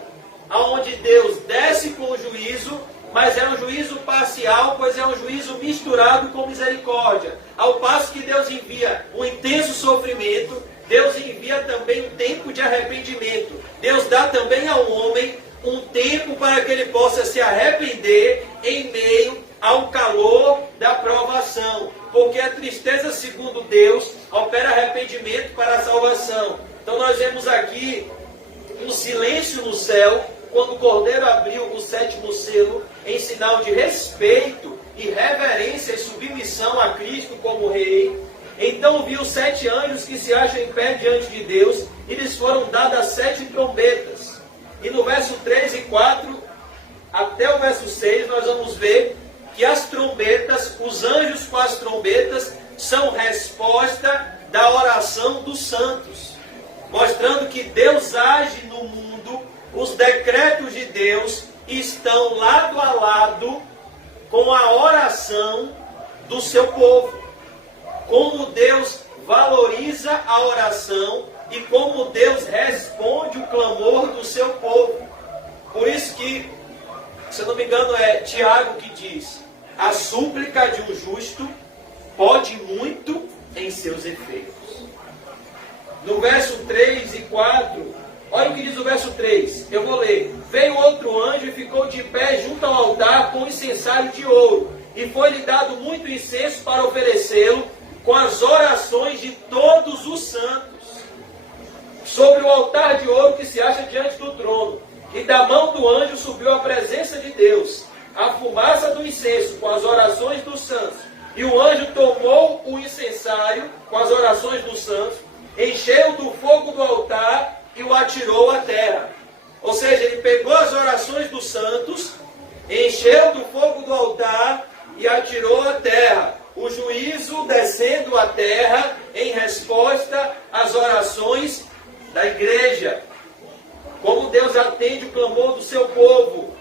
onde Deus desce com o juízo, mas é um juízo parcial, pois é um juízo misturado com misericórdia. Ao passo que Deus envia um intenso sofrimento, Deus envia também um tempo de arrependimento. Deus dá também ao homem um tempo para que ele possa se arrepender em meio ao calor da provação. Porque a tristeza, segundo Deus, opera arrependimento para a salvação. Então nós vemos aqui um silêncio no céu, quando o Cordeiro abriu o 7º selo, em sinal de respeito e reverência e submissão a Cristo como Rei. Então viu 7 anjos que se acham em pé diante de Deus, e lhes foram dadas 7 trombetas. E no verso 3 e 4, até o verso 6, nós vamos ver que as trombetas, os anjos com as trombetas, são resposta da oração dos santos, mostrando que Deus age no mundo, os decretos de Deus estão lado a lado com a oração do seu povo. Como Deus valoriza a oração e como Deus responde o clamor do seu povo. Por isso que, se eu não me engano, é Tiago que diz: a súplica de um justo pode muito em seus efeitos. No verso 3 e 4, olha o que diz o verso 3, eu vou ler. Veio outro anjo e ficou de pé junto ao altar com incensário de ouro, e foi-lhe dado muito incenso para oferecê-lo com as orações de todos os santos, sobre o altar de ouro que se acha diante do trono. E da mão do anjo subiu a presença de Deus, a fumaça do incenso com as orações dos santos. E o anjo tomou o incensário com as orações dos santos, encheu do fogo do altar e o atirou à terra. Ou seja, ele pegou as orações dos santos, encheu do fogo do altar e atirou à terra. O juízo descendo à terra em resposta às orações da igreja. Como Deus atende o clamor do seu povo.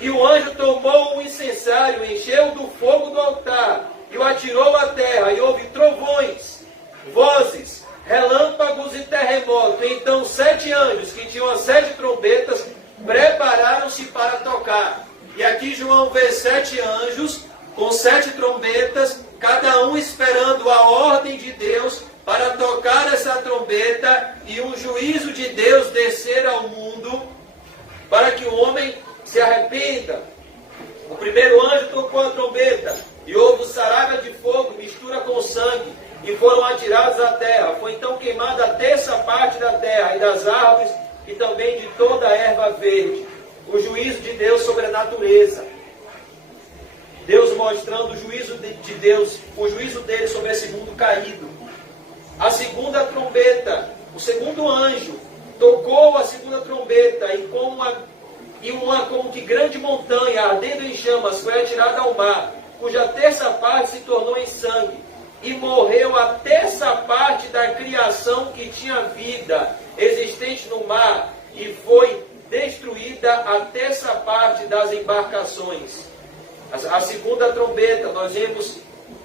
E o anjo tomou o incensário, encheu do fogo do altar e o atirou à terra. E houve trovões, vozes, relâmpagos e terremoto. Então 7 anjos que tinham as 7 trombetas prepararam-se para tocar. E aqui João vê 7 anjos com 7 trombetas, cada um esperando a ordem de Deus para tocar essa trombeta e o juízo de Deus descer ao mundo para que o homem se arrependa. O primeiro anjo tocou a trombeta e houve saraiva de fogo, mistura com sangue, e foram atirados à terra. Foi então queimada a 1/3 parte da terra e das árvores e também de toda a erva verde. O juízo de Deus sobre a natureza. Deus mostrando o juízo de Deus, o juízo dele sobre esse mundo caído. A segunda trombeta, o segundo anjo tocou a segunda trombeta e uma como que grande montanha ardendo em chamas foi atirada ao mar, cuja 1/3 parte se tornou em sangue, e morreu a 1/3 parte da criação que tinha vida existente no mar, e foi destruída a 1/3 parte das embarcações. A segunda trombeta, nós vemos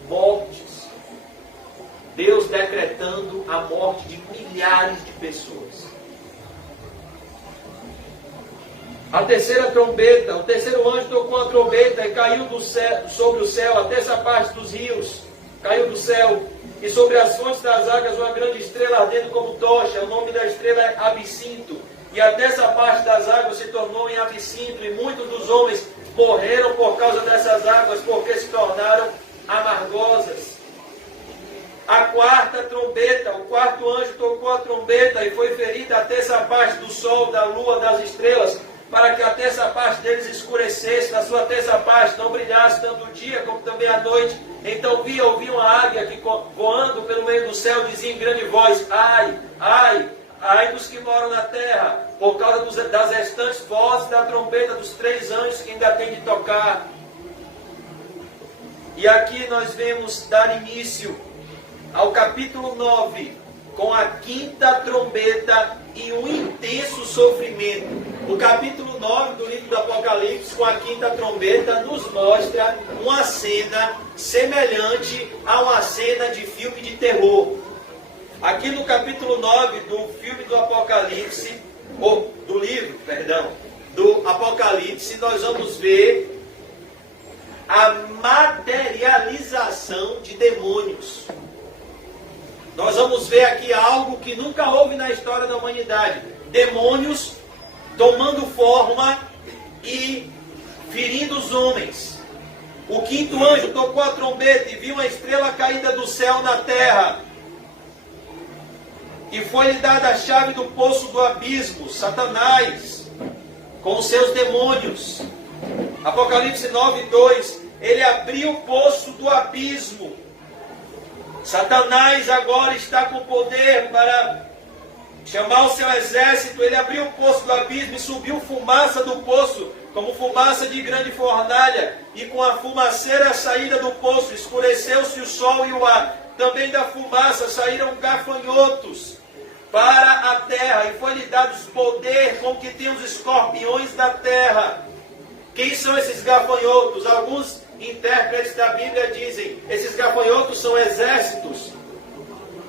mortes. Deus decretando a morte de milhares de pessoas. A terceira trombeta, o terceiro anjo tocou a trombeta e caiu do céu, sobre o céu, a 1/3 parte dos rios, caiu do céu, e sobre as fontes das águas uma grande estrela ardendo como tocha. O nome da estrela é Absinto. E a 1/3 parte das águas se tornou em absinto, e muitos dos homens morreram por causa dessas águas, porque se tornaram amargosas. A quarta trombeta, o quarto anjo tocou a trombeta e foi ferida a 1/3 parte do sol, da lua, das estrelas, para que a 1/3 parte deles escurecesse, na sua 1/3 parte não brilhasse tanto o dia como também a noite. Então ouvi uma águia que voando pelo meio do céu dizia em grande voz: ai, ai, ai dos que moram na terra, por causa das restantes vozes da trombeta dos 3 anjos que ainda tem de tocar. E aqui nós vemos dar início ao capítulo 9, com a quinta trombeta e um intenso sofrimento. O capítulo 9 do livro do Apocalipse, com a quinta trombeta, nos mostra uma cena semelhante a uma cena de filme de terror. Aqui no capítulo 9 do filme do Apocalipse, ou do livro, perdão, do Apocalipse, nós vamos ver a materialização de demônios. Nós vamos ver aqui algo que nunca houve na história da humanidade. Demônios tomando forma e ferindo os homens. O quinto anjo tocou a trombeta e viu uma estrela caída do céu na terra. E foi-lhe dada a chave do poço do abismo, Satanás, com os seus demônios. Apocalipse 9:2, ele abriu o poço do abismo. Satanás agora está com poder para chamar o seu exército. Ele abriu o poço do abismo e subiu fumaça do poço, como fumaça de grande fornalha, e com a fumaceira saída do poço, escureceu-se o sol e o ar. Também da fumaça saíram gafanhotos para a terra, e foi-lhe dado poder com que tem os escorpiões da terra. Quem são esses gafanhotos? Alguns intérpretes da Bíblia dizem, esses gafanhotos são exércitos.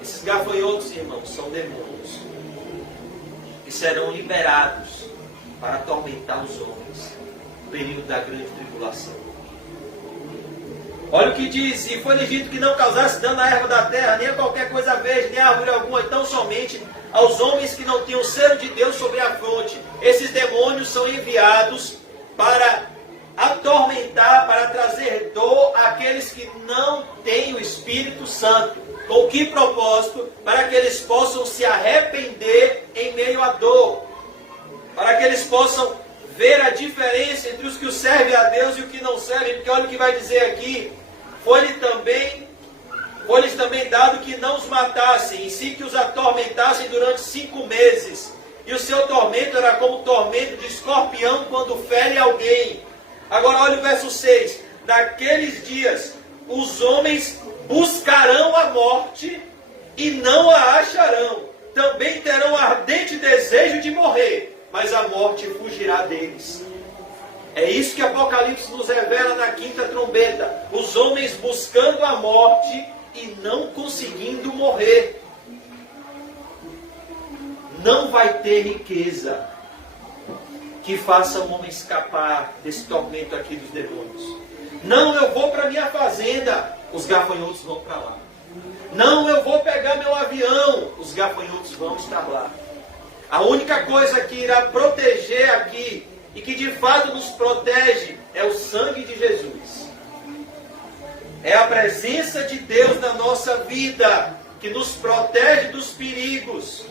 Esses gafanhotos, irmãos, são demônios, que serão liberados para atormentar os homens no período da grande tribulação. Olha o que diz: e foi-lhe dito que não causasse dano à erva da terra, nem a qualquer coisa verde, nem a árvore alguma, então somente aos homens que não tinham o selo de Deus sobre a fronte. Esses demônios são enviados para atormentar, para trazer dor àqueles que não têm o Espírito Santo. Com que propósito? Para que eles possam se arrepender em meio à dor, para que eles possam ver a diferença entre os que o servem a Deus e os que não servem. Porque olha o que vai dizer aqui: foi-lhes também dado que não os matassem, e sim que os atormentassem durante 5 meses. E o seu tormento era como o tormento de escorpião quando fere alguém. Agora olha o verso 6. Naqueles dias os homens buscarão a morte e não a acharão. Também terão ardente desejo de morrer, mas a morte fugirá deles. É isso que Apocalipse nos revela na quinta trombeta. Os homens buscando a morte e não conseguindo morrer. Não vai ter riqueza que faça o homem escapar desse tormento aqui dos demônios. Não, eu vou para minha fazenda, os gafanhotos vão para lá. Não, eu vou pegar meu avião, os gafanhotos vão estar lá. A única coisa que irá proteger aqui, e que de fato nos protege, é o sangue de Jesus. É a presença de Deus na nossa vida, que nos protege dos perigos.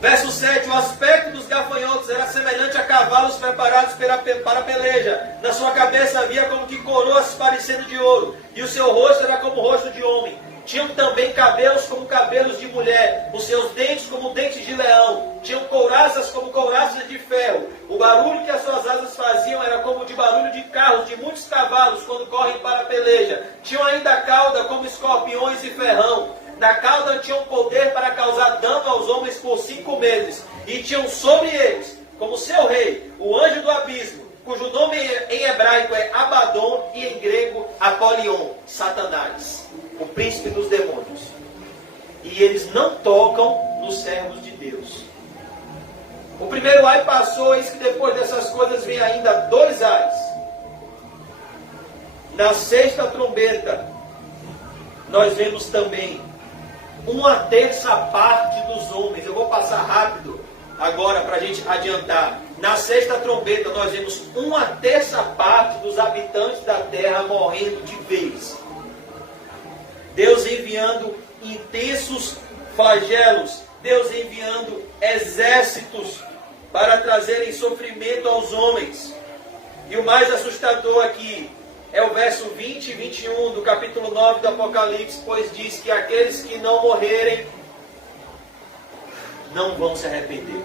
Verso 7, o aspecto dos gafanhotos era semelhante a cavalos preparados para a peleja. Na sua cabeça havia como que coroas parecendo de ouro, e o seu rosto era como o rosto de homem. Tinham também cabelos como cabelos de mulher, os seus dentes como dentes de leão. Tinham couraças como couraças de ferro. O barulho que as suas asas faziam era como de barulho de carros, de muitos cavalos, quando correm para a peleja. Tinham ainda cauda como escorpiões e ferrão. Na cauda tinham poder para causar dano aos homens por 5 meses. E tinham sobre eles, como seu rei, o anjo do abismo, cujo nome em hebraico é Abaddon e em grego Apolion, Satanás, o príncipe dos demônios. E eles não tocam nos servos de Deus. O primeiro ai passou, eis que depois dessas coisas vem ainda 2 ais. Na sexta trombeta, nós vemos também 1/3 parte dos homens. Eu vou passar rápido agora para a gente adiantar. Na sexta trombeta nós vemos 1/3 parte dos habitantes da terra morrendo de vez. Deus enviando intensos flagelos, Deus enviando exércitos para trazerem sofrimento aos homens. E o mais assustador aqui é o verso 20 e 21 do capítulo 9 do Apocalipse, pois diz que aqueles que não morrerem não vão se arrepender.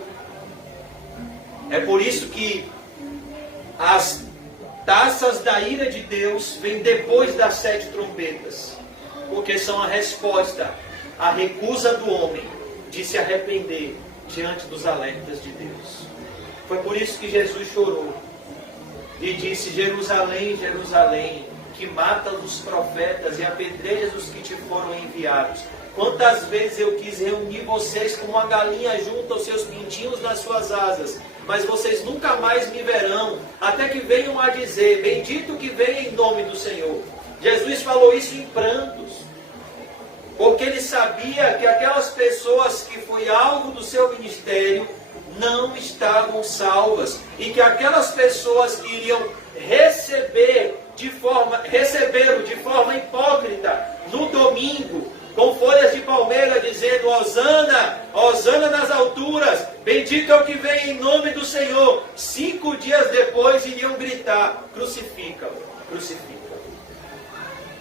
É por isso que as taças da ira de Deus vêm depois das 7 trombetas, porque são a resposta à recusa do homem de se arrepender diante dos alertas de Deus. Foi por isso que Jesus chorou e disse: Jerusalém, Jerusalém, que mata os profetas e apedrejas os que te foram enviados. Quantas vezes eu quis reunir vocês como uma galinha junta os seus pintinhos nas suas asas, mas vocês nunca mais me verão, até que venham a dizer: bendito que venha em nome do Senhor. Jesus falou isso em prantos, porque ele sabia que aquelas pessoas que foi alvo do seu ministério não estavam salvas, e que aquelas pessoas que iriam receberam de forma hipócrita no domingo, com folhas de palmeira dizendo: Hosana, Hosana nas alturas, bendito é o que vem em nome do Senhor. 5 dias depois iriam gritar: crucifica-o, crucifica-o.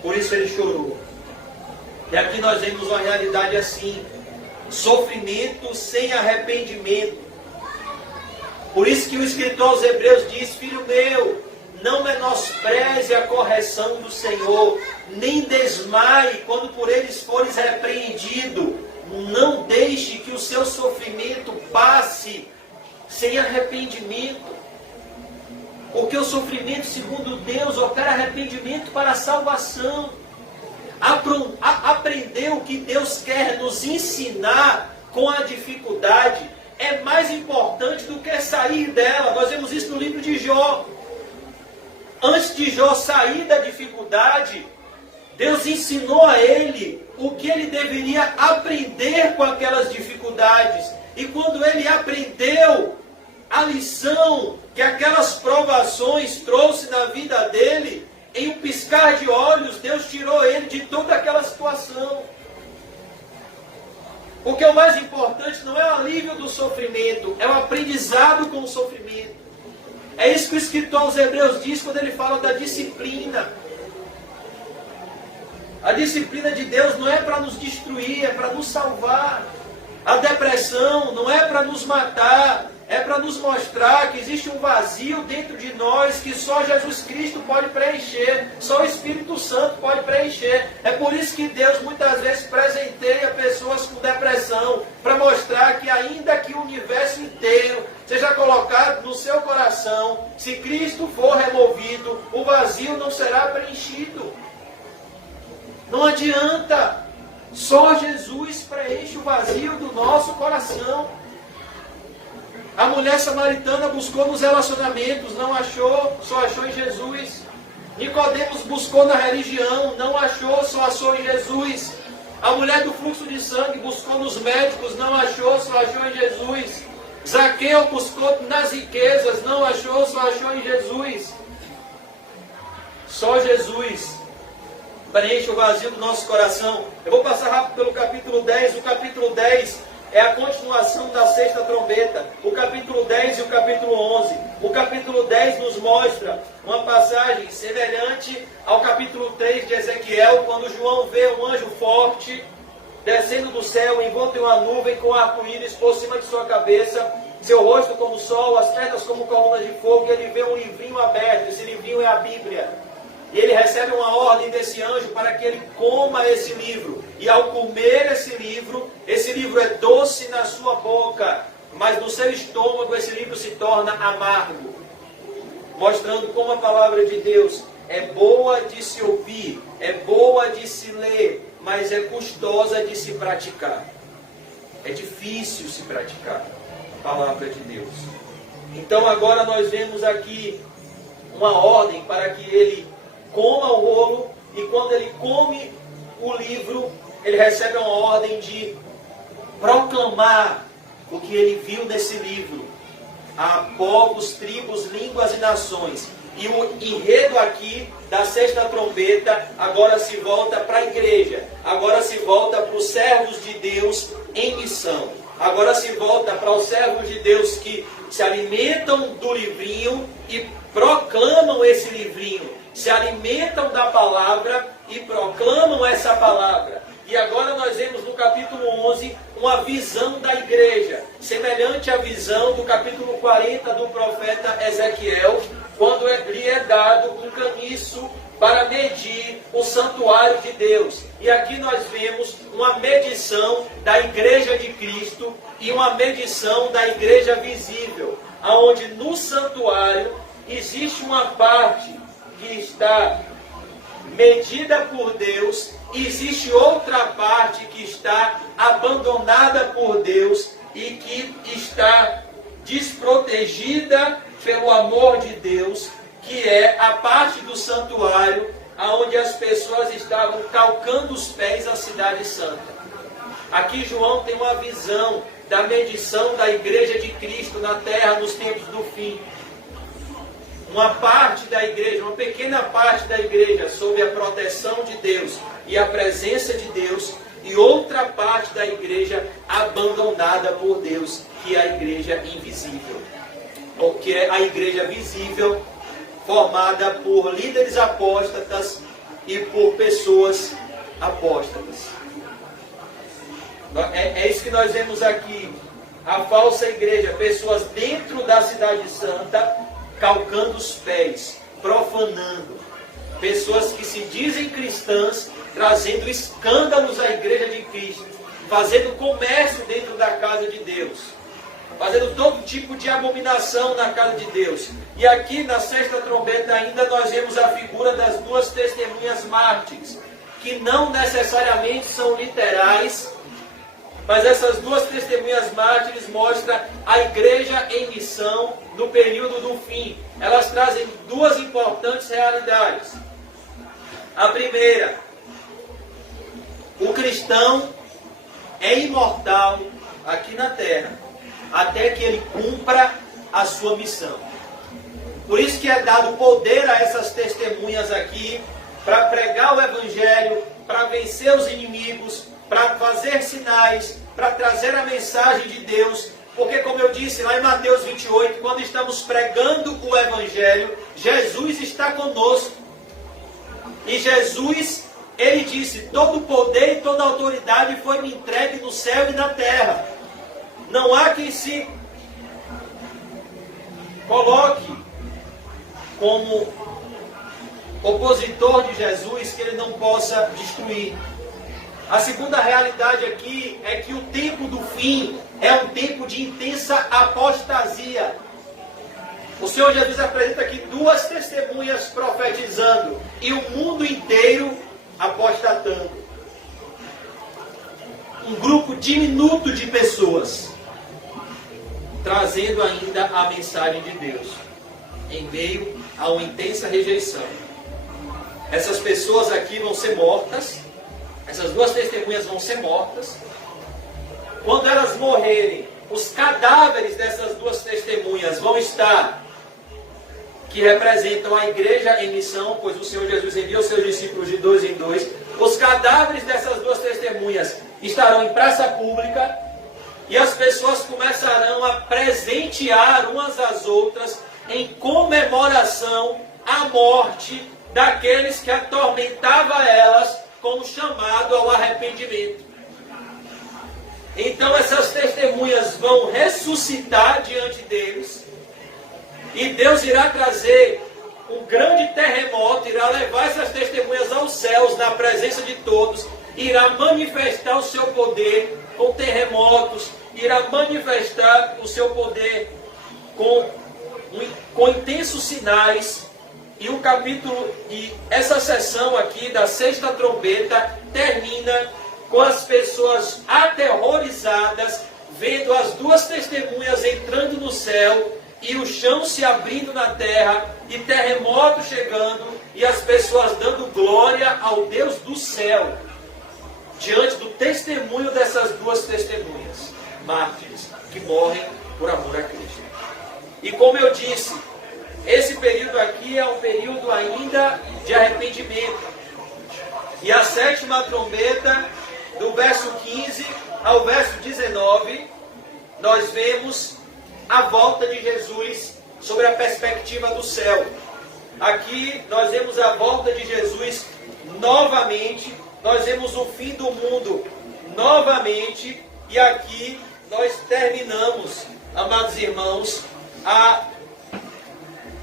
Por isso ele chorou. E aqui nós vemos uma realidade assim: sofrimento sem arrependimento. Por isso que o escritor aos Hebreus diz: filho meu, não menospreze a correção do Senhor, nem desmaie quando por eles fores repreendido. Não deixe que o seu sofrimento passe sem arrependimento. Porque o sofrimento, segundo Deus, opera arrependimento para a salvação. Aprender o que Deus quer nos ensinar com a dificuldade é mais importante do que sair dela. Nós vemos isso no livro de Jó. Antes de Jó sair da dificuldade, Deus ensinou a ele o que ele deveria aprender com aquelas dificuldades. E quando ele aprendeu a lição que aquelas provações trouxe na vida dele, em um piscar de olhos, Deus tirou ele de toda aquela situação. Porque o mais importante não é o alívio do sofrimento, é o aprendizado com o sofrimento. É isso que o escritor aos Hebreus diz quando ele fala da disciplina. A disciplina de Deus não é para nos destruir, é para nos salvar. A depressão não é para nos matar, é para nos mostrar que existe um vazio dentro de nós que só Jesus Cristo pode preencher, só o Espírito Santo pode preencher. É por isso que Deus muitas vezes presenteia pessoas com depressão, para mostrar que ainda que o universo inteiro seja colocado no seu coração, se Cristo for removido, o vazio não será preenchido. Não adianta, só Jesus preenche o vazio do nosso coração. A mulher samaritana buscou nos relacionamentos, não achou, só achou em Jesus. Nicodemos buscou na religião, não achou, só achou em Jesus. A mulher do fluxo de sangue buscou nos médicos, não achou, só achou em Jesus. Zaqueu buscou nas riquezas, não achou, só achou em Jesus. Só Jesus preenche o vazio do nosso coração. Eu vou passar rápido pelo capítulo 10. O capítulo 10 é a continuação da 6ª trombeta. O capítulo 10 e o capítulo 11. O capítulo 10 nos mostra uma passagem semelhante ao capítulo 3 de Ezequiel, quando João vê um anjo forte descendo do céu, envolto em uma nuvem, com arco-íris por cima de sua cabeça, seu rosto como o sol, as pernas como colunas de fogo, e ele vê um livrinho aberto. Esse livrinho é a Bíblia. E ele recebe uma ordem desse anjo para que ele coma esse livro. E ao comer esse livro é doce na sua boca, mas no seu estômago esse livro se torna amargo. Mostrando como a palavra de Deus é boa de se ouvir, é boa de se ler, mas é custosa de se praticar. É difícil se praticar a palavra de Deus. Então agora nós vemos aqui uma ordem para que ele coma o rolo, e quando ele come o livro, ele recebe uma ordem de proclamar o que ele viu nesse livro a povos, tribos, línguas e nações. E o enredo aqui da 6ª trombeta agora se volta para a igreja, agora se volta para os servos de Deus em missão, agora se volta para os servos de Deus que se alimentam do livrinho e proclamam esse livrinho, se alimentam da palavra e proclamam essa palavra. E agora nós vemos no capítulo 11 uma visão da igreja, semelhante à visão do capítulo 40 do profeta Ezequiel, quando lhe é dado um caniço para medir o santuário de Deus. E aqui nós vemos uma medição da igreja de Cristo e uma medição da igreja visível, aonde no santuário existe uma parte que está medida por Deus, e existe outra parte que está abandonada por Deus e que está desprotegida pelo amor de Deus, que é a parte do santuário onde as pessoas estavam calcando os pés à cidade santa. Aqui João tem uma visão da medição da igreja de Cristo na terra nos tempos do fim. Uma parte da igreja, uma pequena parte da igreja sob a proteção de Deus e a presença de Deus, e outra parte da igreja abandonada por Deus, que é a igreja invisível, ou que é a igreja visível, formada por líderes apóstatas e por pessoas apóstatas. É isso que nós vemos aqui, a falsa igreja, pessoas dentro da cidade santa, calcando os pés, profanando, pessoas que se dizem cristãs, trazendo escândalos à igreja de Cristo, fazendo comércio dentro da casa de Deus, fazendo todo tipo de abominação na casa de Deus. E aqui na sexta trombeta ainda nós vemos a figura das duas testemunhas mártires, que não necessariamente são literais, mas essas duas testemunhas mártires mostram a igreja em missão no período do fim. Elas trazem duas importantes realidades. A primeira, o cristão é imortal aqui na terra, até que ele cumpra a sua missão. Por isso que é dado poder a essas testemunhas aqui, para pregar o evangelho, para vencer os inimigos, para fazer sinais, para trazer a mensagem de Deus. Porque, como eu disse lá em Mateus 28, quando estamos pregando o evangelho, Jesus está conosco. E Jesus, ele disse: todo poder e toda autoridade foi me entregue no céu e na terra. Não há quem se coloque como opositor de Jesus que ele não possa destruir. A segunda realidade aqui é que o tempo do fim é um tempo de intensa apostasia. O Senhor Jesus apresenta aqui duas testemunhas profetizando e o mundo inteiro apostatando. Um grupo diminuto de pessoas trazendo ainda a mensagem de Deus em meio a uma intensa rejeição. Essas pessoas aqui vão ser mortas. Essas duas testemunhas vão ser mortas. Quando elas morrerem, os cadáveres dessas duas testemunhas vão estar, que representam a igreja em missão, pois o Senhor Jesus envia os seus discípulos de 2 em 2. Os cadáveres dessas duas testemunhas estarão em praça pública e as pessoas começarão a presentear umas às outras em comemoração à morte daqueles que atormentavam elas com o chamado ao arrependimento. Então essas testemunhas vão ressuscitar diante deles, e Deus irá trazer um grande terremoto, irá levar essas testemunhas aos céus, na presença de todos, irá manifestar o seu poder com terremotos, irá manifestar o seu poder com intensos sinais. E o capítulo, e essa sessão aqui da sexta trombeta termina com as pessoas aterrorizadas, vendo as duas testemunhas entrando no céu, e o chão se abrindo na terra, e terremoto chegando, e as pessoas dando glória ao Deus do céu, diante do testemunho dessas duas testemunhas, mártires, que morrem por amor a Cristo. E como eu disse, esse período aqui é um período ainda de arrependimento. E a sétima trombeta, do verso 15 ao verso 19, nós vemos a volta de Jesus sobre a perspectiva do céu. Aqui nós vemos a volta de Jesus novamente nós vemos o fim do mundo novamente, e aqui nós terminamos, amados irmãos, a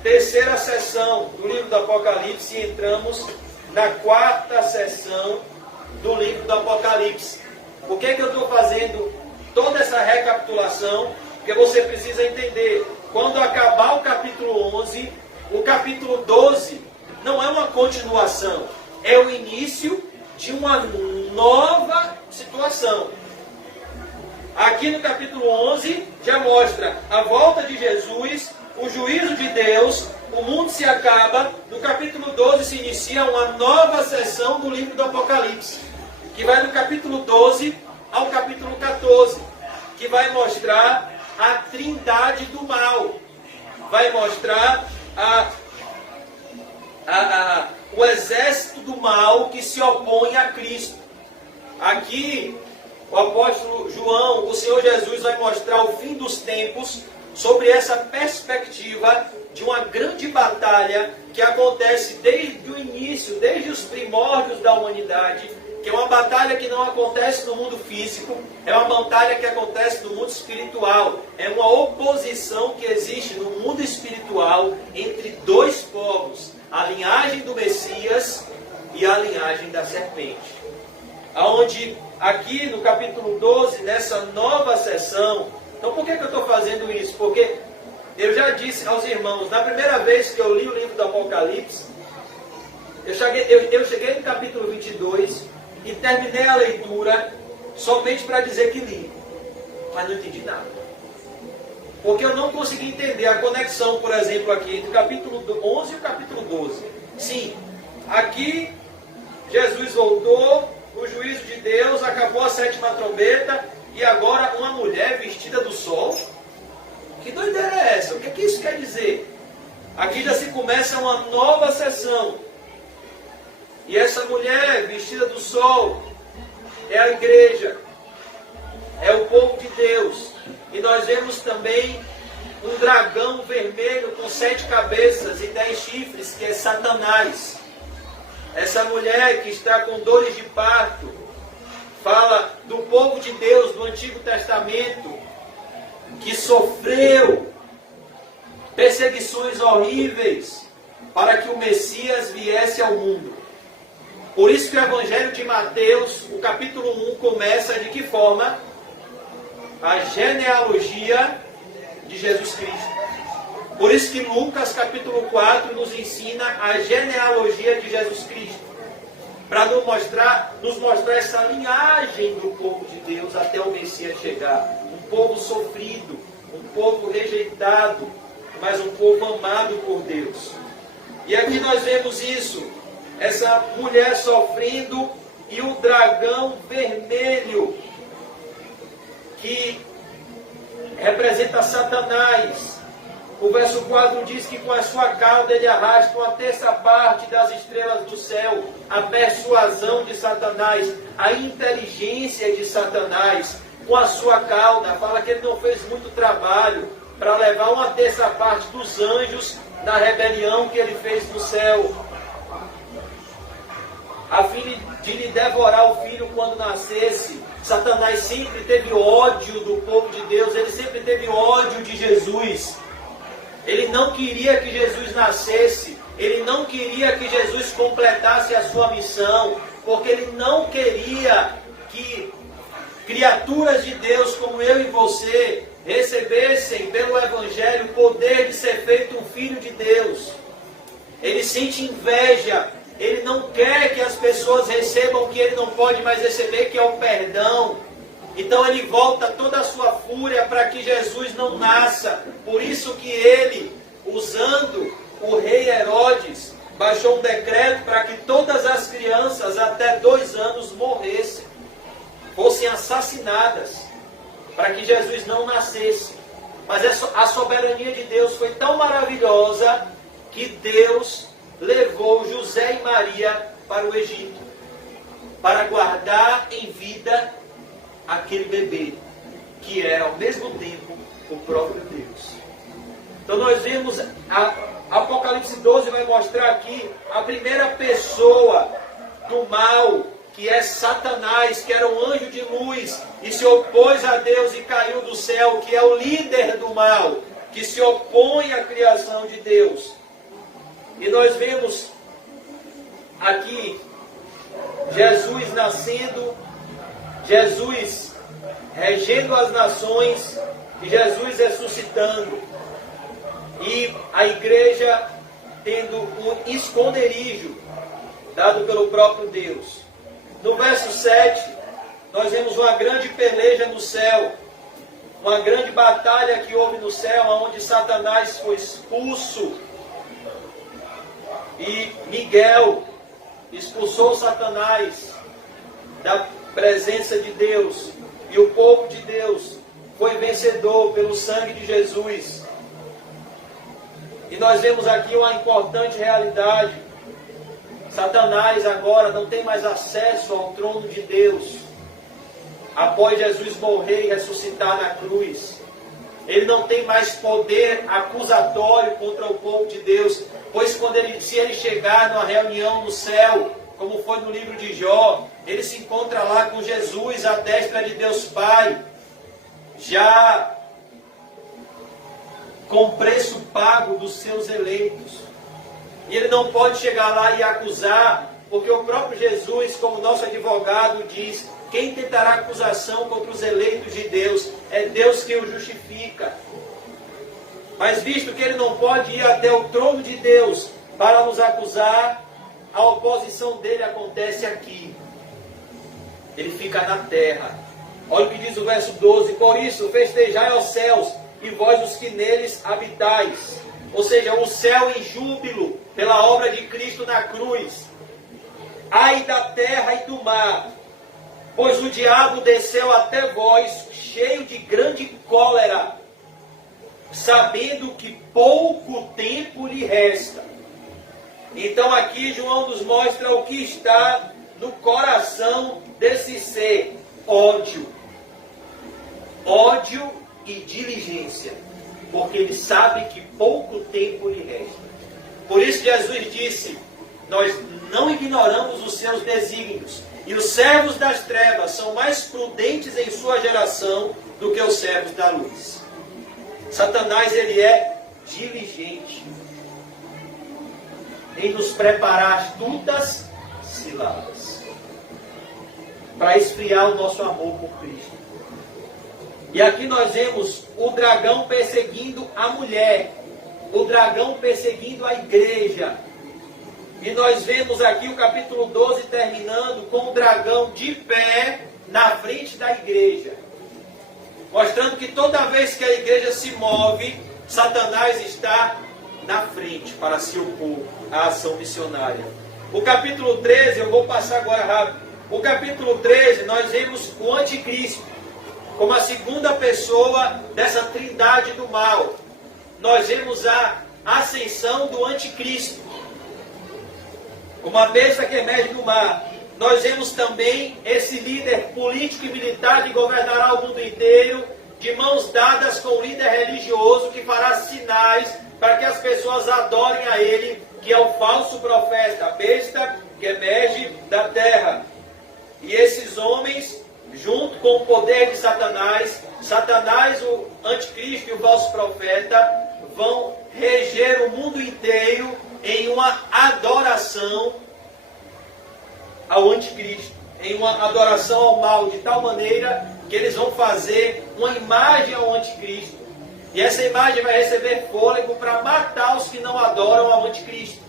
terceira sessão do livro do Apocalipse e entramos na quarta sessão do livro do Apocalipse. Por que eu estou fazendo toda essa recapitulação? Porque você precisa entender, quando acabar o capítulo 11, o capítulo 12 não é uma continuação, é o início de uma nova situação. Aqui no capítulo 11 já mostra a volta de Jesus, o juízo de Deus, o mundo se acaba. No capítulo 12 se inicia uma nova sessão do livro do Apocalipse, que vai do capítulo 12 ao capítulo 14, que vai mostrar a trindade do mal, vai mostrar o exército do mal que se opõe a Cristo. Aqui, o apóstolo João, o Senhor Jesus vai mostrar o fim dos tempos sobre essa perspectiva de uma grande batalha que acontece desde o início, desde os primórdios da humanidade, que é uma batalha que não acontece no mundo físico, é uma batalha que acontece no mundo espiritual, é uma oposição que existe no mundo espiritual entre dois povos, a linhagem do Messias e a linhagem da serpente. Aonde aqui no capítulo 12, nessa nova sessão, então por que eu estou fazendo isso? Porque eu já disse aos irmãos, na primeira vez que eu li o livro do Apocalipse, eu cheguei no capítulo 22 e terminei a leitura somente para dizer que li, mas não entendi nada. Porque eu não consegui entender a conexão, por exemplo, aqui entre o capítulo 11 e o capítulo 12. Sim, aqui Jesus voltou, o juízo de Deus, acabou a sétima trombeta, e agora uma mulher vestida do sol. Que doideira é essa? O que isso quer dizer? Aqui já se começa uma nova sessão. E essa mulher vestida do sol é a igreja, é o povo de Deus. E nós vemos também um dragão vermelho com 7 cabeças e 10 chifres, que é Satanás. Essa mulher que está com dores de parto, fala do povo de Deus do Antigo Testamento, que sofreu perseguições horríveis para que o Messias viesse ao mundo. Por isso que o Evangelho de Mateus, o capítulo 1, começa de que forma? A genealogia de Jesus Cristo. Por isso que Lucas, capítulo 4, nos ensina a genealogia de Jesus Cristo. Para nos mostrar essa linhagem do povo de Deus até o Messias chegar. Um povo sofrido, um povo rejeitado, mas um povo amado por Deus. E aqui nós vemos isso, essa mulher sofrendo e o dragão vermelho, que representa Satanás. O verso 4 diz que com a sua cauda ele arrasta uma terça parte das estrelas do céu, a persuasão de Satanás, a inteligência de Satanás. Com a sua cauda, fala que ele não fez muito trabalho para levar uma terça parte dos anjos da rebelião que ele fez no céu, a fim de lhe devorar o filho quando nascesse. Satanás sempre teve ódio do povo de Deus, ele sempre teve ódio de Jesus. Ele não queria que Jesus nascesse, ele não queria que Jesus completasse a sua missão, porque ele não queria que criaturas de Deus como eu e você recebessem pelo Evangelho o poder de ser feito um filho de Deus. Ele sente inveja, ele não quer que as pessoas recebam o que ele não pode mais receber, que é o perdão. Então ele volta toda a sua fúria para que Jesus não nasça. Por isso que ele, usando o rei Herodes, baixou um decreto para que todas as crianças até 2 anos morressem, fossem assassinadas, para que Jesus não nascesse. Mas a soberania de Deus foi tão maravilhosa que Deus levou José e Maria para o Egito, para guardar em vida aquele bebê, que era ao mesmo tempo o próprio Deus. Então nós vemos, Apocalipse 12 vai mostrar aqui a primeira pessoa do mal que é Satanás, que era um anjo de luz, e se opôs a Deus e caiu do céu, que é o líder do mal, que se opõe à criação de Deus. E nós vemos aqui Jesus nascendo, Jesus regendo as nações, e Jesus ressuscitando, e a igreja tendo um esconderijo dado pelo próprio Deus. No verso 7, nós vemos uma grande peleja no céu, uma grande batalha que houve no céu, onde Satanás foi expulso, e Miguel expulsou Satanás da presença de Deus, e o povo de Deus foi vencedor pelo sangue de Jesus. E nós vemos aqui uma importante realidade: Satanás agora não tem mais acesso ao trono de Deus. Após Jesus morrer e ressuscitar na cruz, ele não tem mais poder acusatório contra o povo de Deus, pois se ele chegar numa reunião no céu, como foi no livro de Jó, ele se encontra lá com Jesus à destra de Deus Pai, já com preço pago dos seus eleitos. E ele não pode chegar lá e acusar, porque o próprio Jesus, como nosso advogado, diz: quem tentará acusação contra os eleitos de Deus? É Deus que o justifica. Mas visto que ele não pode ir até o trono de Deus para nos acusar, a oposição dele acontece aqui. Ele fica na terra. Olha o que diz o verso 12: por isso festejai aos céus, e vós os que neles habitais. Ou seja, o céu em júbilo pela obra de Cristo na cruz. Ai da terra e do mar, pois o diabo desceu até vós, cheio de grande cólera, sabendo que pouco tempo lhe resta. Então aqui João nos mostra o que está no coração desse ser: ódio. Ódio e diligência, porque ele sabe que pouco tempo lhe resta. Por isso Jesus disse: nós não ignoramos os seus desígnios, e os servos das trevas são mais prudentes em sua geração do que os servos da luz. Satanás, ele é diligente em nos preparar astutas ciladas para esfriar o nosso amor por Cristo. E aqui nós vemos o dragão perseguindo a mulher, o dragão perseguindo a igreja. E nós vemos aqui o capítulo 12 terminando com o dragão de pé na frente da igreja, mostrando que toda vez que a igreja se move, Satanás está na frente para se opor à ação missionária. O capítulo 13, eu vou passar agora rápido. O capítulo 13, nós vemos o anticristo como a segunda pessoa dessa trindade do mal. Nós vemos a ascensão do anticristo, como a besta que emerge do mar. Nós vemos também esse líder político e militar que governará o mundo inteiro, de mãos dadas com o líder religioso que fará sinais para que as pessoas adorem a ele, que é o falso profeta, a besta que emerge da terra. E esses homens, junto com o poder de Satanás, o anticristo e o falso profeta, vão reger o mundo inteiro em uma adoração ao anticristo, em uma adoração ao mal, de tal maneira que eles vão fazer uma imagem ao anticristo, e essa imagem vai receber fôlego para matar os que não adoram ao anticristo.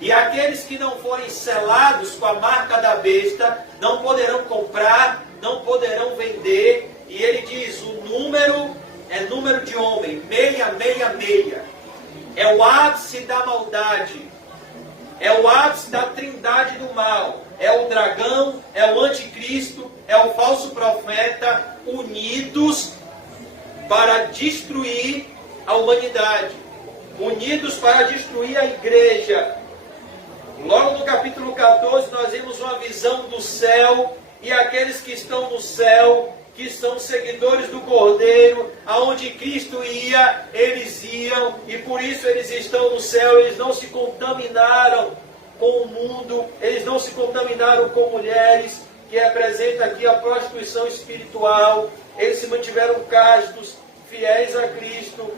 E aqueles que não forem selados com a marca da besta não poderão comprar, não poderão vender. E ele diz: o número é número de homem, 666. É o ápice da maldade, é o ápice da trindade do mal. É o dragão, é o anticristo, é o falso profeta, unidos para destruir a humanidade, unidos para destruir a igreja. Logo no capítulo 14 nós vemos uma visão do céu, e aqueles que estão no céu, que são seguidores do Cordeiro, aonde Cristo ia, eles iam, e por isso eles estão no céu. Eles não se contaminaram com o mundo, eles não se contaminaram com mulheres, que representa aqui a prostituição espiritual, eles se mantiveram castos, fiéis a Cristo,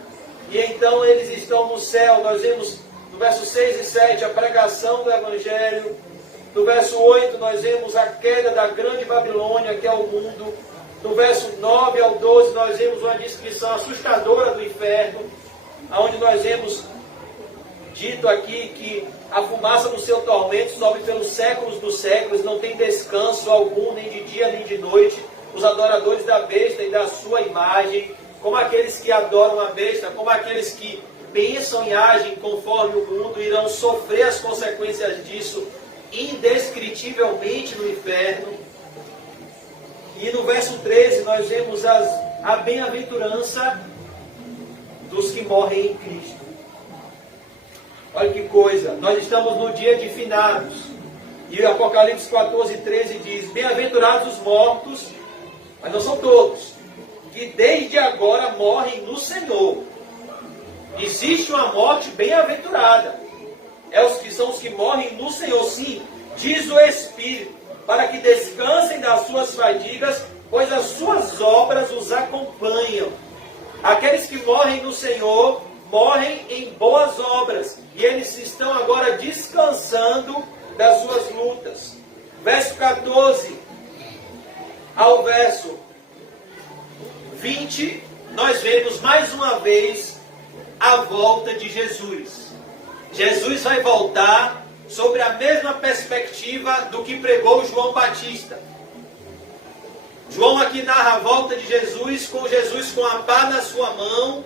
e então eles estão no céu. Nós vemos no verso 6 e 7 a pregação do Evangelho, no verso 8 nós vemos a queda da grande Babilônia, que é o mundo, no verso 9 ao 12 nós vemos uma descrição assustadora do inferno, onde nós vemos dito aqui que a fumaça do seu tormento sobe pelos séculos dos séculos, não tem descanso algum, nem de dia nem de noite. Os adoradores da besta e da sua imagem, como aqueles que adoram a besta, como aqueles que pensam e agem conforme o mundo, irão sofrer as consequências disso indescritivelmente no inferno. E no verso 13 nós vemos a bem-aventurança dos que morrem em Cristo. Olha que coisa, nós estamos no dia de finados. E o Apocalipse 14, 13 diz: bem-aventurados os mortos, mas não são todos, que desde agora morrem no Senhor. Existe uma morte bem-aventurada. São os que morrem no Senhor, sim, diz o Espírito, para que descansem das suas fadigas, pois as suas obras os acompanham. Aqueles que morrem no Senhor morrem em boas obras, e eles estão agora descansando das suas lutas. Verso 14 ao verso 20, nós vemos mais uma vez a volta de Jesus. Jesus vai voltar sobre a mesma perspectiva do que pregou João Batista. João aqui narra a volta de Jesus com a pá na sua mão,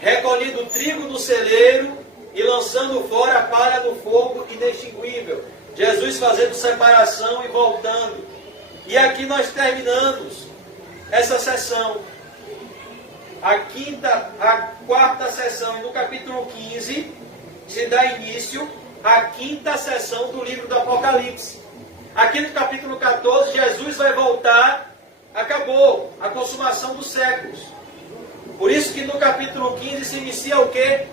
recolhendo o trigo do celeiro e lançando fora a palha do fogo inextinguível. Jesus fazendo separação e voltando. E aqui nós terminamos essa sessão. A quarta sessão, e no capítulo 15 se dá início à quinta sessão do livro do Apocalipse. Aqui no capítulo 14, Jesus vai voltar, acabou a consumação dos séculos. Por isso que no capítulo 15 se inicia o quê?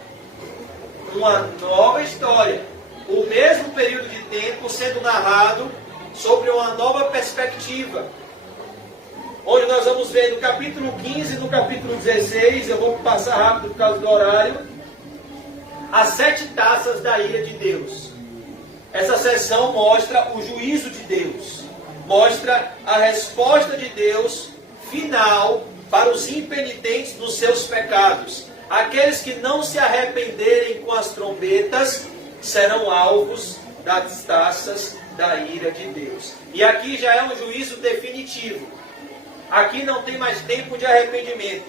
Uma nova história. O mesmo período de tempo sendo narrado sobre uma nova perspectiva. Onde nós vamos ver no capítulo 15 e no capítulo 16, eu vou passar rápido por causa do horário, as 7 taças da ira de Deus. Essa sessão mostra o juízo de Deus, mostra a resposta de Deus final para os impenitentes dos seus pecados. Aqueles que não se arrependerem com as trombetas serão alvos das taças da ira de Deus. E aqui já é um juízo definitivo. Aqui não tem mais tempo de arrependimento.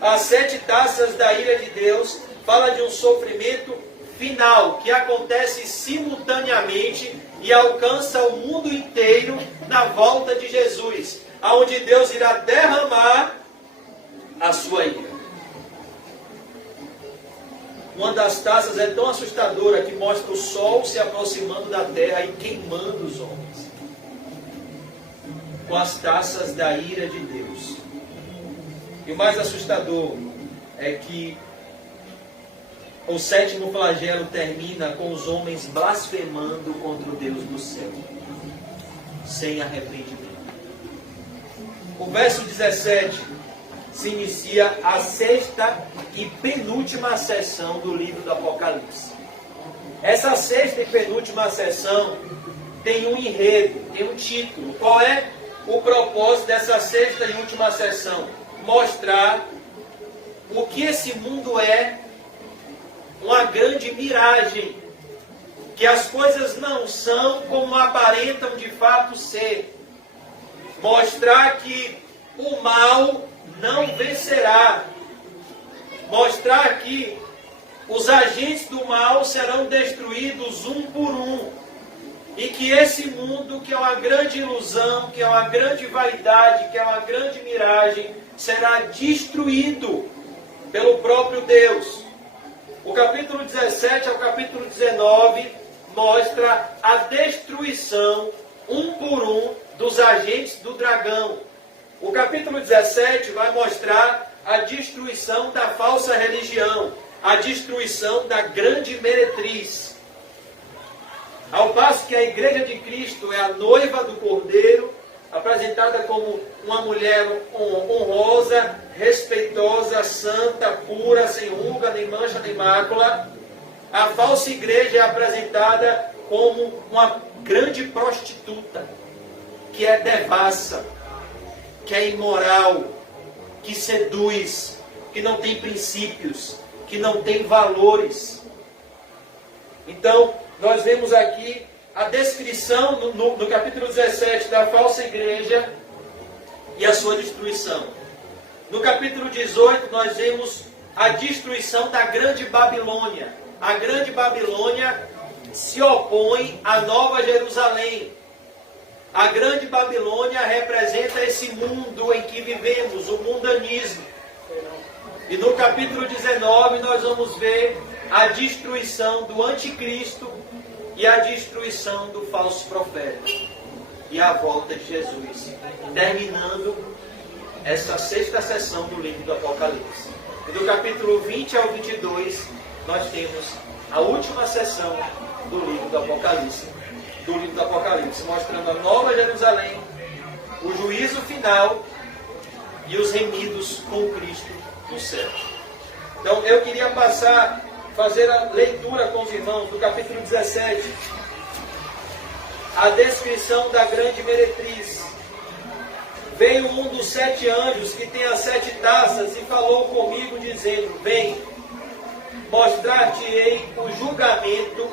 As 7 taças da ira de Deus fala de um sofrimento final que acontece simultaneamente e alcança o mundo inteiro na volta de Jesus, aonde Deus irá derramar a sua ira. Uma das taças é tão assustadora que mostra o sol se aproximando da terra e queimando os homens com as taças da ira de Deus. E o mais assustador é que o 7º flagelo termina com os homens blasfemando contra o Deus do céu, sem arrependimento. O verso 17 se inicia a 6ª e penúltima sessão do livro do Apocalipse. Essa 6ª e penúltima sessão tem um enredo, tem um título. Qual é o propósito dessa 6ª e última sessão? Mostrar o que esse mundo é, uma grande miragem, que as coisas não são como aparentam de fato ser. Mostrar que o mal não vencerá. Mostrar que os agentes do mal serão destruídos um por um. E que esse mundo, que é uma grande ilusão, que é uma grande vaidade, que é uma grande miragem, será destruído pelo próprio Deus. O capítulo 17 ao capítulo 19 mostra a destruição, um por um, dos agentes do dragão. O capítulo 17 vai mostrar a destruição da falsa religião, a destruição da grande meretriz. Ao passo que a igreja de Cristo é a noiva do Cordeiro, apresentada como uma mulher honrosa, respeitosa, santa, pura, sem ruga, nem mancha, nem mácula. A falsa igreja é apresentada como uma grande prostituta, que é devassa, que é imoral, que seduz, que não tem princípios, que não tem valores. Então, nós vemos aqui a descrição no capítulo 17 da falsa igreja e a sua destruição. No capítulo 18 nós vemos a destruição da grande Babilônia. A grande Babilônia se opõe à Nova Jerusalém. A grande Babilônia representa esse mundo em que vivemos, o mundanismo. E no capítulo 19 nós vamos ver a destruição do anticristo e a destruição do falso profeta e a volta de Jesus, terminando essa sexta sessão do livro do Apocalipse. E do capítulo 20 ao 22 nós temos a última sessão do livro do Apocalipse, mostrando a Nova Jerusalém, o juízo final e os remidos com Cristo no céu. Então eu queria fazer a leitura com os irmãos do capítulo 17, a descrição da grande meretriz. Veio um dos 7 anjos que tem as 7 taças e falou comigo dizendo: vem, mostrar-te-ei o julgamento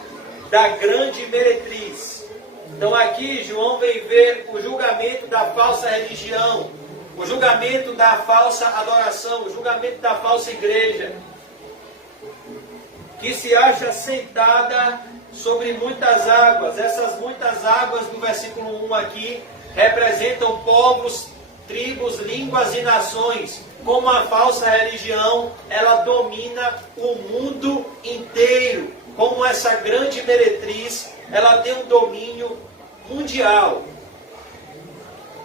da grande meretriz. Então aqui João vem ver o julgamento da falsa religião, o julgamento da falsa adoração, o julgamento da falsa igreja, que se acha sentada sobre muitas águas. Essas muitas águas do versículo 1 aqui representam povos, tribos, línguas e nações. Como a falsa religião, ela domina o mundo inteiro. Como essa grande meretriz, ela tem um domínio mundial.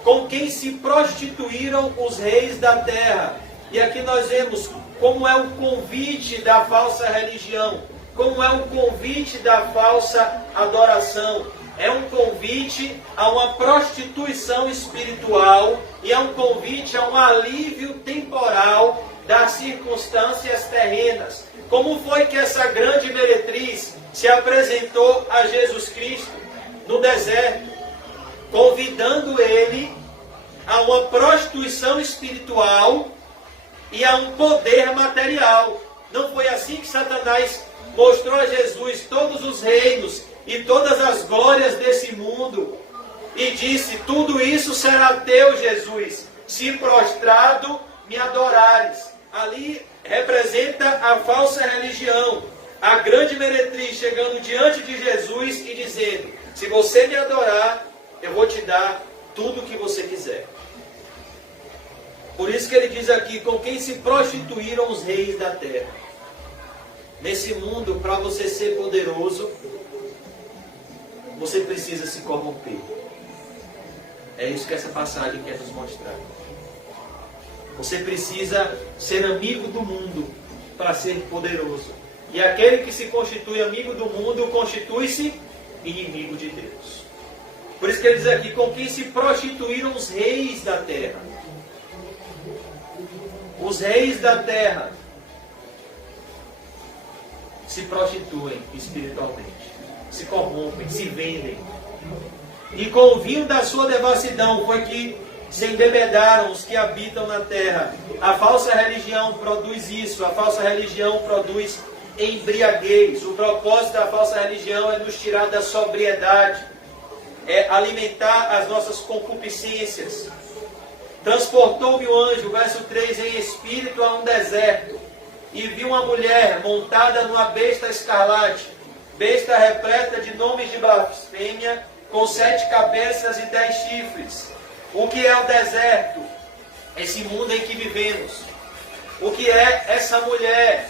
Com quem se prostituíram os reis da terra. E aqui nós vemos como é o convite da falsa religião, como é o convite da falsa adoração. É um convite a uma prostituição espiritual e é um convite a um alívio temporal das circunstâncias terrenas. Como foi que essa grande meretriz se apresentou a Jesus Cristo no deserto, convidando ele a uma prostituição espiritual e a um poder material? Não foi assim que Satanás mostrou a Jesus todos os reinos e todas as glórias desse mundo e disse: tudo isso será teu, Jesus, se prostrado me adorares. Ali representa a falsa religião, a grande meretriz chegando diante de Jesus e dizendo: se você me adorar, eu vou te dar tudo o que você quiser. Por isso que ele diz aqui: com quem se prostituíram os reis da terra. Nesse mundo, para você ser poderoso, você precisa se corromper. É isso que essa passagem quer nos mostrar. Você precisa ser amigo do mundo para ser poderoso. E aquele que se constitui amigo do mundo, constitui-se inimigo de Deus. Por isso que ele diz aqui: com quem se prostituíram os reis da terra. Os reis da terra se prostituem espiritualmente, se corrompem, se vendem. E com o vinho da sua devassidão foi que se embebedaram os que habitam na terra. A falsa religião produz isso. A falsa religião produz embriaguez. O propósito da falsa religião é nos tirar da sobriedade, é alimentar as nossas concupiscências. Transportou-me o anjo, verso 3, em espírito a um deserto, e vi uma mulher montada numa besta escarlate, besta repleta de nomes de blasfêmia, com 7 cabeças e 10 chifres. O que é o deserto? Esse mundo em que vivemos. O que é essa mulher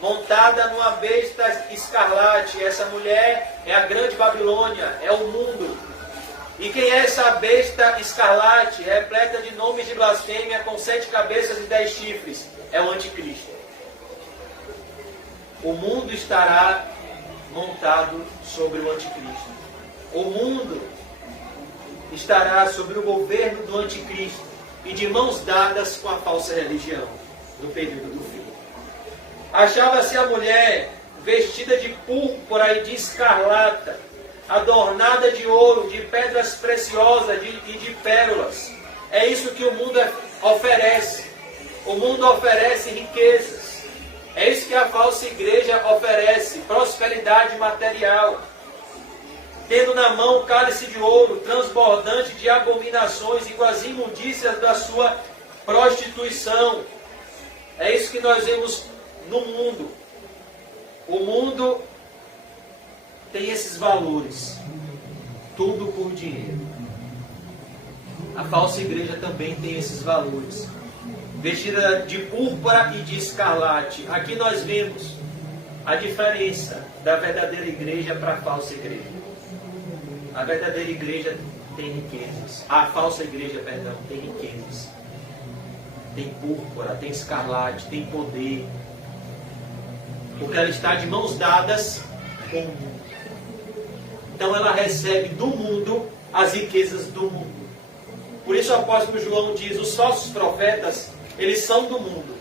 montada numa besta escarlate? Essa mulher é a grande Babilônia, é o mundo. E quem é essa besta escarlate, repleta de nomes de blasfêmia, com 7 cabeças e 10 chifres? É o anticristo. O mundo estará montado sobre o anticristo. O mundo estará sob o governo do anticristo e de mãos dadas com a falsa religião no período do fim. Achava-se a mulher vestida de púrpura e de escarlata, adornada de ouro, de pedras preciosas e de pérolas. É isso que o mundo oferece. O mundo oferece riquezas. É isso que a falsa igreja oferece, prosperidade material. Tendo na mão um cálice de ouro, transbordante de abominações e com as imundícias da sua prostituição. É isso que nós vemos no mundo. O mundo tem esses valores. Tudo por dinheiro. A falsa igreja também tem esses valores. Vestida de púrpura e de escarlate. Aqui nós vemos a diferença da verdadeira igreja para a falsa igreja. A verdadeira igreja tem riquezas. A falsa igreja, perdão, tem riquezas. Tem púrpura, tem escarlate, tem poder. Porque ela está de mãos dadas com o mundo. Então ela recebe do mundo as riquezas do mundo. Por isso o apóstolo João diz, os falsos profetas, eles são do mundo.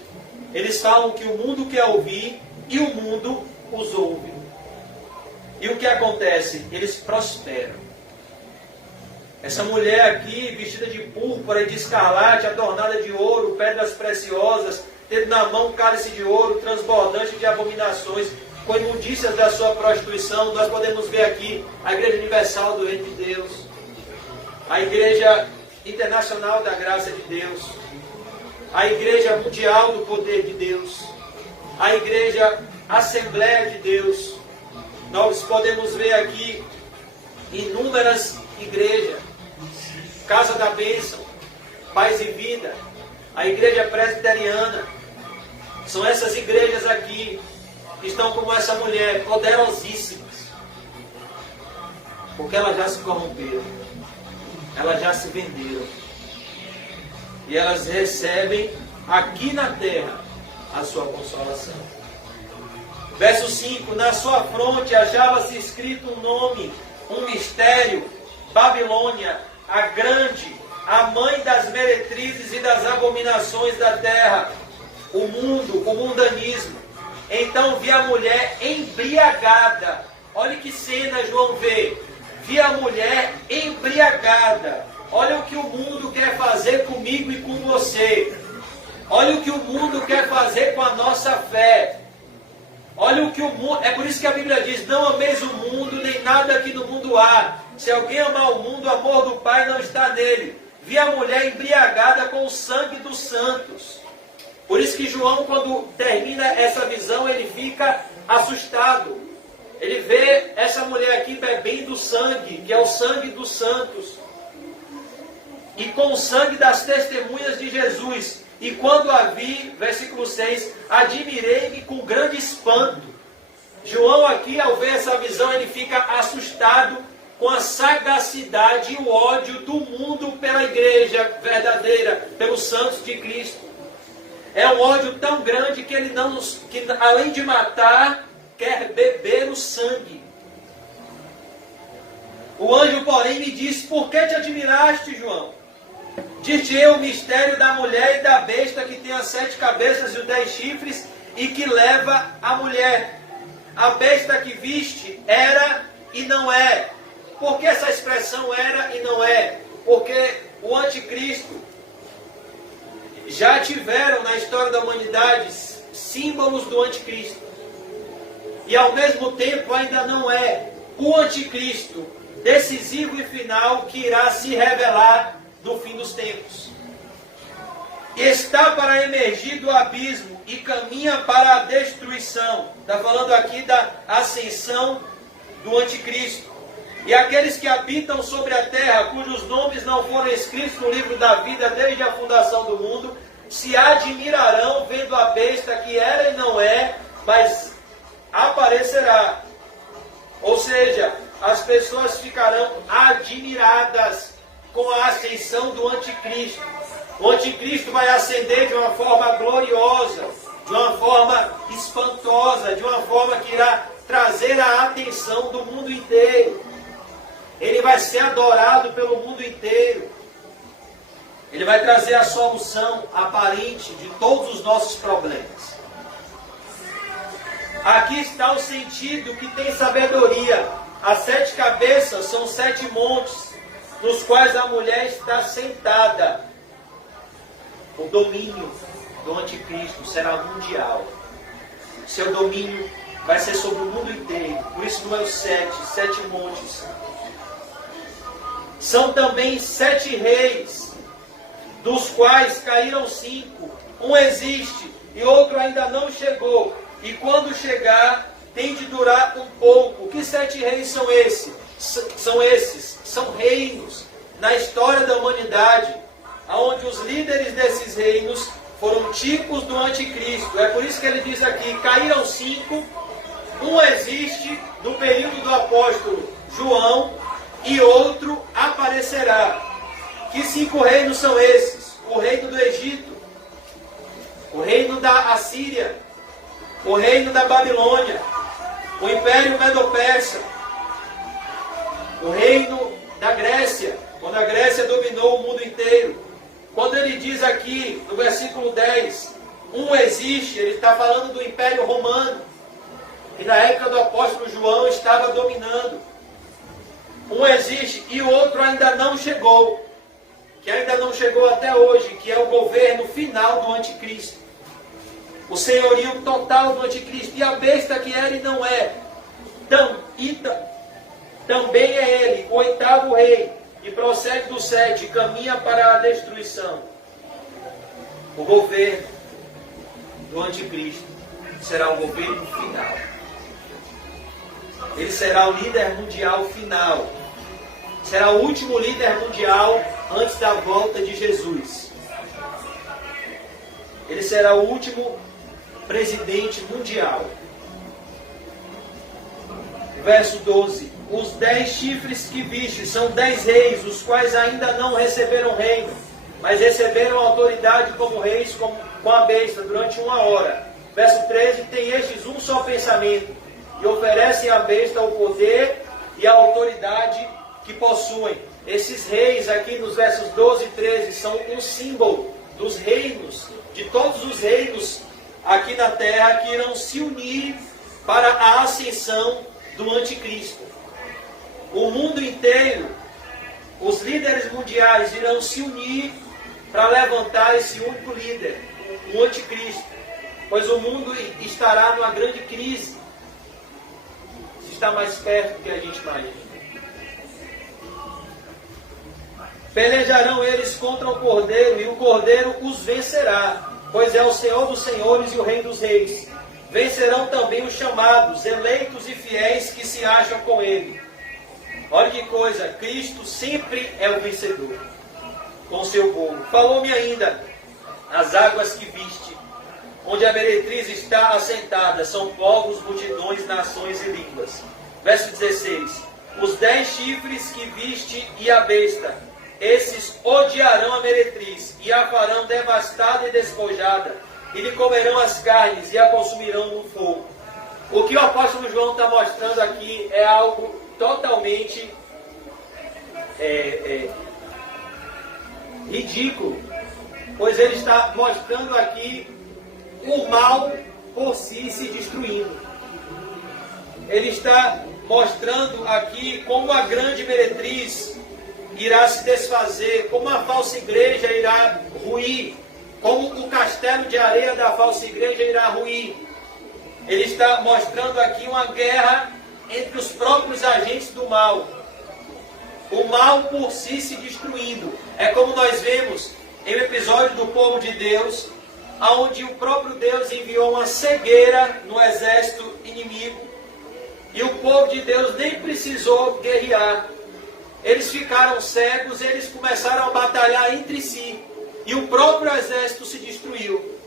Eles falam que o mundo quer ouvir e o mundo os ouve. E o que acontece? Eles prosperam. Essa mulher aqui, vestida de púrpura e de escarlate, adornada de ouro, pedras preciosas, tendo na mão um cálice de ouro, transbordante de abominações, com imundícias da sua prostituição, nós podemos ver aqui a Igreja Universal do Reino de Deus, a Igreja Internacional da Graça de Deus, a Igreja Mundial do Poder de Deus, a Igreja Assembleia de Deus. Nós podemos ver aqui inúmeras igrejas, Casa da Bênção, Paz e Vida, a Igreja Presbiteriana. São essas igrejas aqui que estão como essa mulher, poderosíssimas, porque elas já se corromperam, elas já se venderam, e elas recebem aqui na terra a sua consolação. Verso 5, na sua fronte achava-se escrito um nome, um mistério, Babilônia, a grande, a mãe das meretrizes e das abominações da terra, o mundo, o mundanismo. Então vi a mulher embriagada. Olha que cena João vê. Vi a mulher embriagada. Olha o que o mundo quer fazer comigo e com você. Olha o que o mundo quer fazer com a nossa fé. Olha o que o mundo... É por isso que a Bíblia diz, não ameis o mundo, nem nada que no mundo há. Se alguém amar o mundo, o amor do Pai não está nele. Vi a mulher embriagada com o sangue dos santos. Por isso que João, quando termina essa visão, ele fica assustado. Ele vê essa mulher aqui bebendo sangue, que é o sangue dos santos. E com o sangue das testemunhas de Jesus. E quando a vi, versículo 6, admirei-me com grande espanto. João aqui, ao ver essa visão, ele fica assustado com a sagacidade e o ódio do mundo pela igreja verdadeira, pelos santos de Cristo. É um ódio tão grande que ele não, que além de matar, quer beber o sangue. O anjo, porém, me disse, por que te admiraste, João? Dir-te eu o mistério da mulher e da besta que tem as 7 cabeças e os 10 chifres e que leva a mulher. A besta que viste era e não é. Por que essa expressão era e não é? Porque o anticristo já tiveram na história da humanidade símbolos do anticristo. E ao mesmo tempo ainda não é o anticristo decisivo e final que irá se revelar no fim dos tempos. Está para emergir do abismo e caminha para a destruição. Está falando aqui da ascensão do anticristo. E aqueles que habitam sobre a terra, cujos nomes não foram escritos no livro da vida desde a fundação do mundo, se admirarão vendo a besta que era e não é, mas aparecerá. Ou seja, as pessoas ficarão admiradas com a ascensão do anticristo. O anticristo vai ascender de uma forma gloriosa, de uma forma espantosa, de uma forma que irá trazer a atenção do mundo inteiro. ele vai ser adorado pelo mundo inteiro. Ele vai trazer a solução aparente de todos os nossos problemas. Aqui está o sentido que tem sabedoria. As 7 cabeças são 7 montes, nos quais a mulher está sentada. O domínio do anticristo será mundial. Seu domínio vai ser sobre o mundo inteiro. Por isso, número 7, 7 montes. São também 7 reis, dos quais caíram 5. Um existe e outro ainda não chegou. E quando chegar, tem de durar um pouco. Que 7 reis são esses? São reinos na história da humanidade, onde os líderes desses reinos foram tipos do anticristo. É por isso que ele diz aqui, caíram 5, um existe no período do apóstolo João e outro aparecerá. Que 5 reinos são esses? O reino do Egito, o reino da Assíria, o reino da Babilônia, o Império Medo-Persa, o reino da Grécia, quando a Grécia dominou o mundo inteiro. Quando ele diz aqui, no versículo 10, um existe, ele está falando do Império Romano, que na época do apóstolo João estava dominando. Um existe e o outro ainda não chegou, que ainda não chegou até hoje, que é o governo final do anticristo. O senhorio total do anticristo. E a besta que era e não é. Também é ele, o 8º rei, e procede do 7, caminha para a destruição. O governo do anticristo será o governo final. Ele será o líder mundial final. Será o último líder mundial antes da volta de Jesus. Ele será o último presidente mundial. Verso 12. Os 10 chifres que viste são 10 reis, os quais ainda não receberam reino, mas receberam autoridade como reis com a besta durante 1 hora. Verso 13. Tem estes um só pensamento, e oferecem à besta o poder e a autoridade que possuem. Esses reis aqui nos versos 12 e 13 são um símbolo dos reinos, de todos os reinos aqui na terra que irão se unir para a ascensão do anticristo. O mundo inteiro, os líderes mundiais irão se unir para levantar esse único líder, o anticristo, pois o mundo estará numa grande crise. Está mais perto do que a gente imagina. Pelejarão eles contra o Cordeiro, e o Cordeiro os vencerá, pois é o Senhor dos senhores e o Rei dos reis. Vencerão também os chamados, eleitos e fiéis que se acham com ele. Olha que coisa, Cristo sempre é o vencedor com o seu povo. Falou-me ainda, as águas que viste, onde a meretriz está assentada, são povos, multidões, nações e línguas. Verso 16. Os 10 chifres que viste e a besta, esses odiarão a meretriz, e a farão devastada e despojada, e lhe comerão as carnes, e a consumirão no fogo. O que o apóstolo João está mostrando aqui é algo totalmente ridículo, pois ele está mostrando aqui o mal por si se destruindo. Ele está mostrando aqui como a grande meretriz irá se desfazer, como a falsa igreja irá ruir, como o castelo de areia da falsa igreja irá ruir. Ele está mostrando aqui uma guerra entre os próprios agentes do mal. O mal por si se destruindo. É como nós vemos em um episódio do povo de Deus, onde o próprio Deus enviou uma cegueira no exército inimigo, e o povo de Deus nem precisou guerrear. Eles ficaram cegos, eles começaram a batalhar entre si, e o próprio exército se destruiu.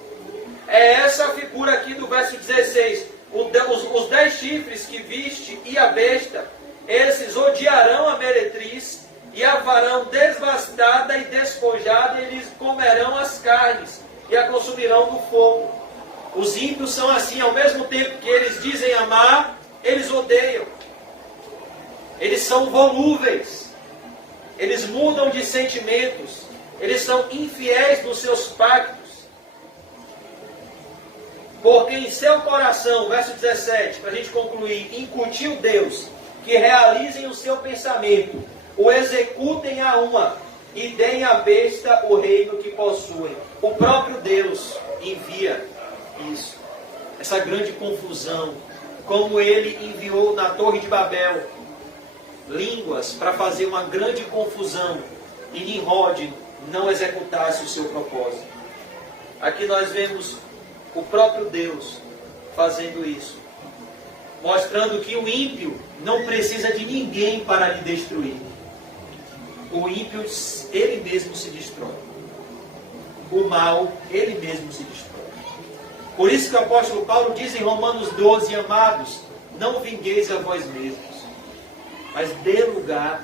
É essa a figura aqui do verso 16. Os 10 chifres que viste e a besta, esses odiarão a meretriz, e a farão devastada e despojada, e lhes comerão as carnes, e a consumirão no fogo. Os ímpios são assim, ao mesmo tempo que eles dizem amar, eles odeiam. Eles são volúveis. Eles mudam de sentimentos. Eles são infiéis nos seus pactos. Porque em seu coração, verso 17, para a gente concluir, incutiu Deus que realizem o seu pensamento, o executem a uma e deem à besta o reino que possuem. O próprio Deus envia isso, essa grande confusão, como ele enviou na Torre de Babel línguas para fazer uma grande confusão e Nimrod não executasse o seu propósito. Aqui nós vemos o próprio Deus fazendo isso, mostrando que o ímpio não precisa de ninguém para lhe destruir. O ímpio, ele mesmo se destrói. O mal, ele mesmo se destrói. Por isso que o apóstolo Paulo diz em Romanos 12, amados, não vingueis a vós mesmos, mas dê lugar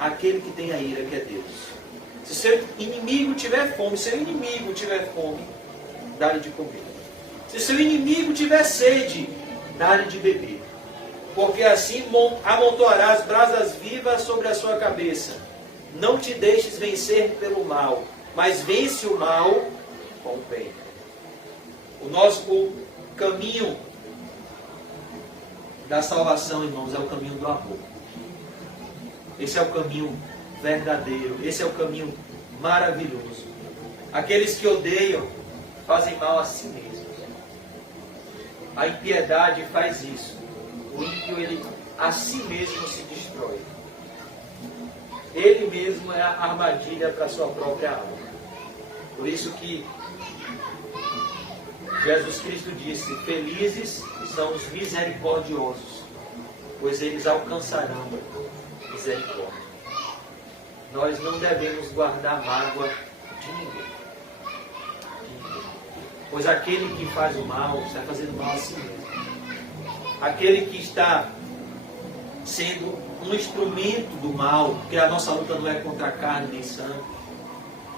àquele que tem a ira, que é Deus. Se seu inimigo tiver fome, dá-lhe de comer. Se seu inimigo tiver sede, dá-lhe de beber. Porque assim amontoarás brasas vivas sobre a sua cabeça. Não te deixes vencer pelo mal, mas vence o mal com o bem. O caminho da salvação, irmãos, é o caminho do amor. Esse é o caminho verdadeiro. Esse é o caminho maravilhoso. Aqueles que odeiam fazem mal a si mesmos. A impiedade faz isso. O ímpio, ele a si mesmo se destrói. Ele mesmo é a armadilha para a sua própria alma. Por isso que Jesus Cristo disse: felizes são os misericordiosos, pois eles alcançarão misericórdia. Nós não devemos guardar mágoa de ninguém. Pois aquele que faz o mal está fazendo mal a si mesmo. Aquele que está sendo um instrumento do mal, porque a nossa luta não é contra a carne nem sangue,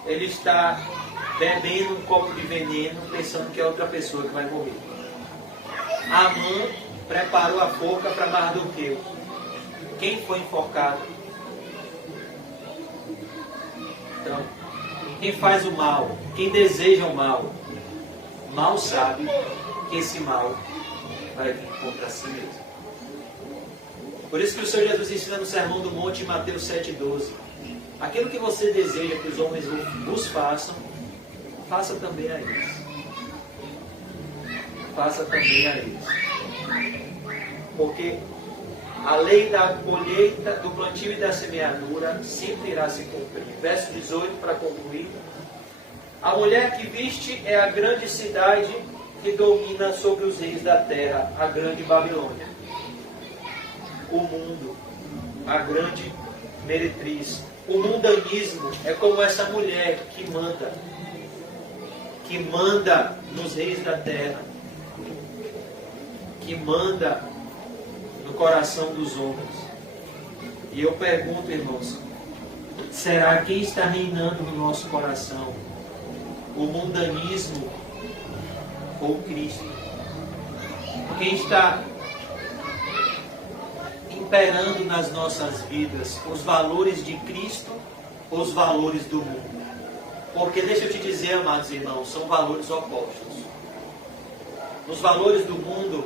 ele está bebendo um copo de veneno pensando que é outra pessoa que vai morrer. Amã preparou a forca para Mardoqueu. Quem foi enforcado? Então, quem faz o mal, quem deseja o mal sabe que esse mal vai vir contra si mesmo. Por isso que o Senhor Jesus ensina no Sermão do Monte, em Mateus 7,12: aquilo que você deseja que os homens vos façam, faça também a eles. Faça também a eles. Porque a lei da colheita, do plantio e da semeadura sempre irá se cumprir. Verso 18, para concluir: a mulher que viste é a grande cidade que domina sobre os reis da terra, a grande Babilônia. O mundo, a grande meretriz. O mundanismo é como essa mulher que manda nos reis da terra, que manda no coração dos homens. E eu pergunto, irmãos, será quem está reinando no nosso coração? O mundanismo ou Cristo? Quem está imperando nas nossas vidas, os valores de Cristo ou os valores do mundo? Porque deixa eu te dizer, amados irmãos, são valores opostos. Nos valores do mundo,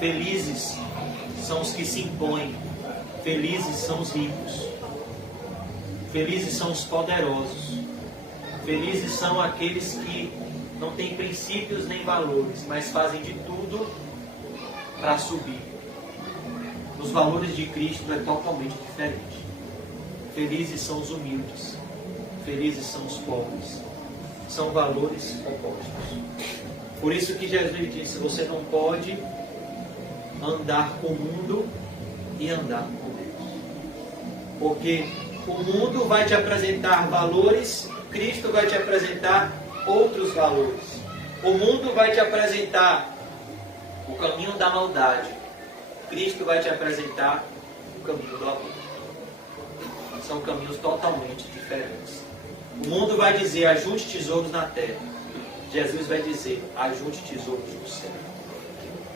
felizes são os que se impõem, felizes são os ricos, felizes são os poderosos, felizes são aqueles que não têm princípios nem valores, mas fazem de tudo para subir. Nos valores de Cristo é totalmente diferente. Felizes são os humildes, felizes são os pobres. São valores opostos. Por isso que Jesus disse: você não pode andar com o mundo e andar com Deus. Porque o mundo vai te apresentar valores, Cristo vai te apresentar outros valores. O mundo vai te apresentar o caminho da maldade, Cristo vai te apresentar o caminho do amor. São caminhos totalmente diferentes. O mundo vai dizer: ajunte tesouros na terra. Jesus vai dizer: ajunte tesouros no céu.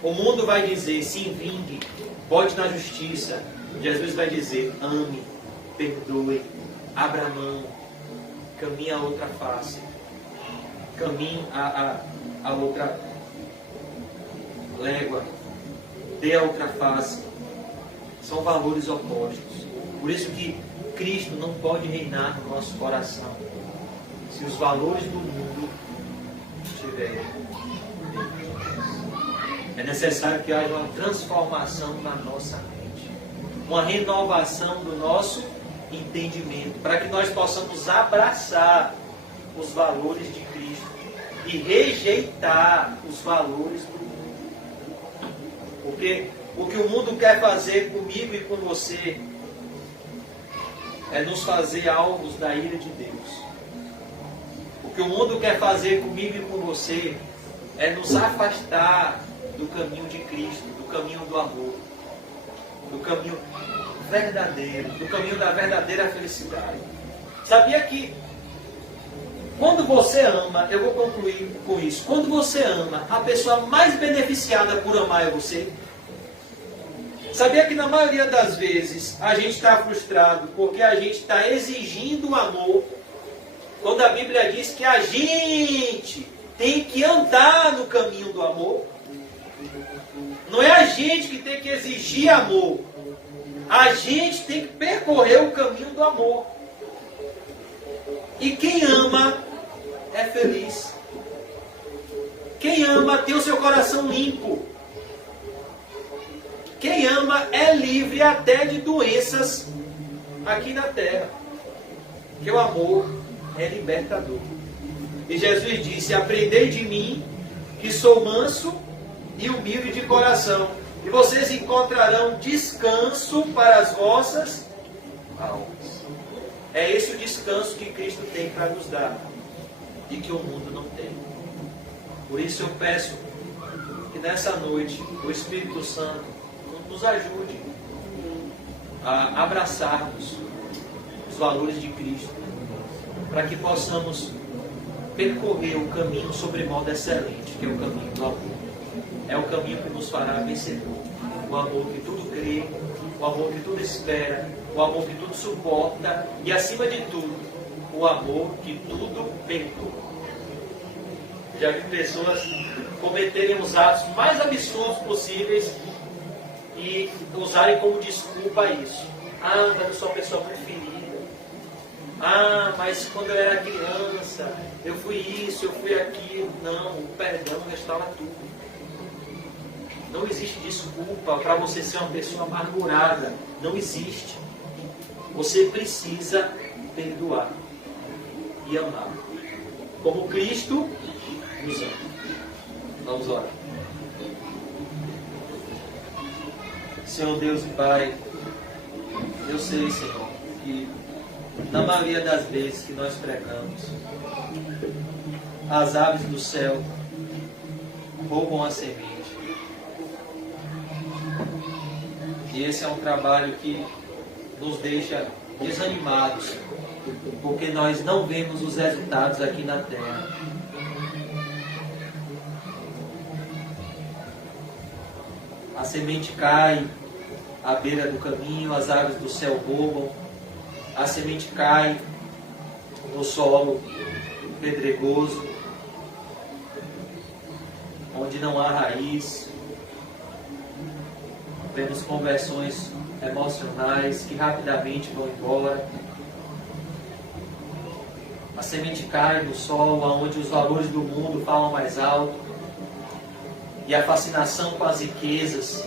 O mundo vai dizer: se vingue, Bote na justiça. Jesus vai dizer: ame, perdoe, abra a mão, caminhe a outra face, caminhe a outra légua, dê a outra face. São valores opostos. Por isso que Cristo não pode reinar no nosso coração se os valores do mundo estiverem dentro de nós. É necessário que haja uma transformação na nossa mente, uma renovação do nosso entendimento, para que nós possamos abraçar os valores de Cristo e rejeitar os valores do mundo. Porque o que o mundo quer fazer comigo e com você é nos fazer alvos da ira de Deus. O que o mundo quer fazer comigo e com você é nos afastar do caminho de Cristo, do caminho do amor, do caminho verdadeiro, do caminho da verdadeira felicidade. Sabia que quando você ama, eu vou concluir com isso, quando você ama, a pessoa mais beneficiada por amar é você? Sabia que na maioria das vezes a gente está frustrado porque a gente está exigindo o amor, quando a Bíblia diz que a gente tem que andar no caminho do amor? Não é a gente que tem que exigir amor, a gente tem que percorrer o caminho do amor. E quem ama é feliz. Quem ama tem o seu coração limpo. Quem ama é livre até de doenças aqui na terra. Porque o amor é libertador. E Jesus disse: aprendei de mim, que sou manso e humilde de coração, e vocês encontrarão descanso para as vossas almas. É esse o descanso que Cristo tem para nos dar, e que o mundo não tem. Por isso eu peço que nessa noite o Espírito Santo nos ajude a abraçarmos os valores de Cristo, para que possamos percorrer o caminho sobremodo excelente, que é o caminho do amor. É o caminho que nos fará vencedor. O amor que tudo crê, o amor que tudo espera, o amor que tudo suporta e, acima de tudo, o amor que tudo perdoa. Já vi pessoas cometerem os atos mais absurdos possíveis e usarem como desculpa isso. Ah, mas eu sou a pessoa preferida. Ah, mas quando eu era criança, eu fui isso, eu fui aquilo. Não, o perdão restaura tudo. Não existe desculpa para você ser uma pessoa amargurada. Não existe. Você precisa perdoar e amar, como Cristo nos ama. Vamos orar. Senhor Deus e Pai, eu sei, Senhor, que na maioria das vezes que nós pregamos, as aves do céu roubam a semente. E esse é um trabalho que nos deixa desanimados, porque nós não vemos os resultados aqui na terra. A semente cai à beira do caminho, as aves do céu roubam, a semente cai no solo pedregoso, onde não há raiz. Vemos conversões emocionais que rapidamente vão embora. A semente cai no solo, onde os valores do mundo falam mais alto, e a fascinação com as riquezas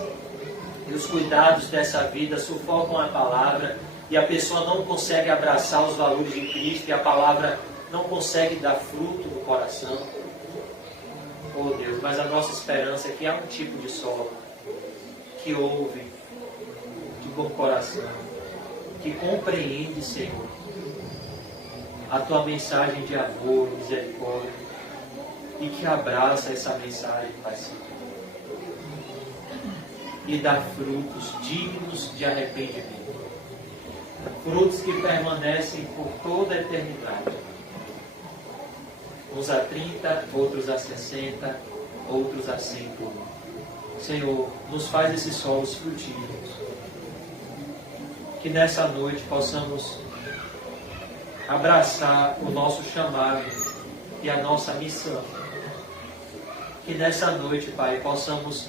e os cuidados dessa vida sufocam a palavra, e a pessoa não consegue abraçar os valores de Cristo, e a palavra não consegue dar fruto no coração. Oh Deus, mas a nossa esperança é que há um tipo de solo que ouve de bom coração, que compreende, Senhor, a Tua mensagem de amor, misericórdia, e que abraça essa mensagem, Pai Senhor, e dá frutos dignos de arrependimento, frutos que permanecem por toda a eternidade, uns a 30, outros a 60, outros a 100 por um. Senhor, nos faz esses solos frutíferos. Que nessa noite possamos abraçar o nosso chamado e a nossa missão. Que nessa noite, Pai, possamos,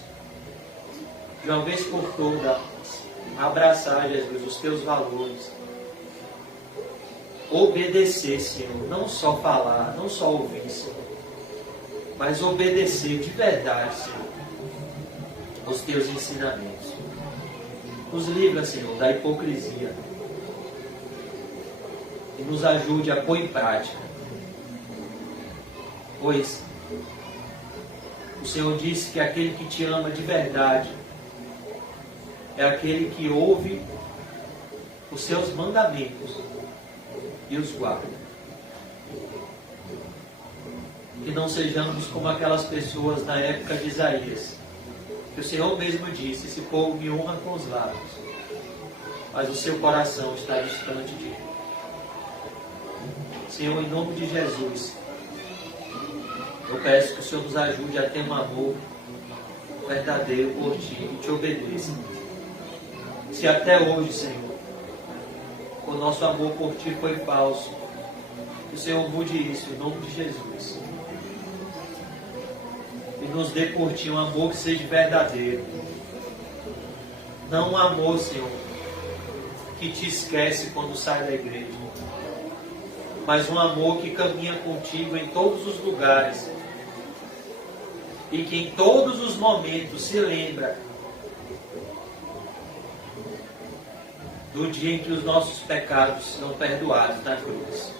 de uma vez por todas, abraçar, Jesus, os Teus valores. Obedecer, Senhor, não só falar, não só ouvir, Senhor, mas obedecer de verdade, Senhor, os Teus ensinamentos. Nos livra, Senhor, da hipocrisia e nos ajude a pôr em prática, pois o Senhor disse que aquele que te ama de verdade é aquele que ouve os seus mandamentos e os guarda. Que não sejamos como aquelas pessoas na época de Isaías, que o Senhor mesmo disse: esse povo me honra com os lábios, mas o seu coração está distante de mim. Senhor, em nome de Jesus, eu peço que o Senhor nos ajude a ter um amor verdadeiro por Ti e Te obedeça. Se até hoje, Senhor, o nosso amor por Ti foi falso, que o Senhor mude isso, em nome de Jesus. E nos dê por Ti um amor que seja verdadeiro. Não um amor, Senhor, que Te esquece quando sai da igreja, mas um amor que caminha contigo em todos os lugares e que em todos os momentos se lembra do dia em que os nossos pecados são perdoados na cruz.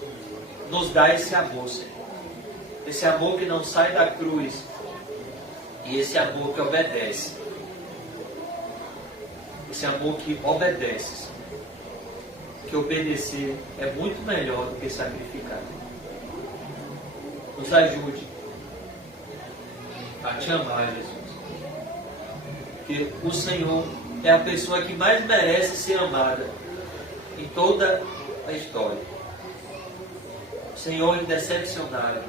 Nos dá esse amor, Senhor. Esse amor que não sai da cruz e esse amor que obedece. Esse amor que obedece, Senhor. Que obedecer é muito melhor do que sacrificar. Nos ajude a Te amar, Jesus. Porque o Senhor é a pessoa que mais merece ser amada em toda a história. O Senhor é indecepcionável.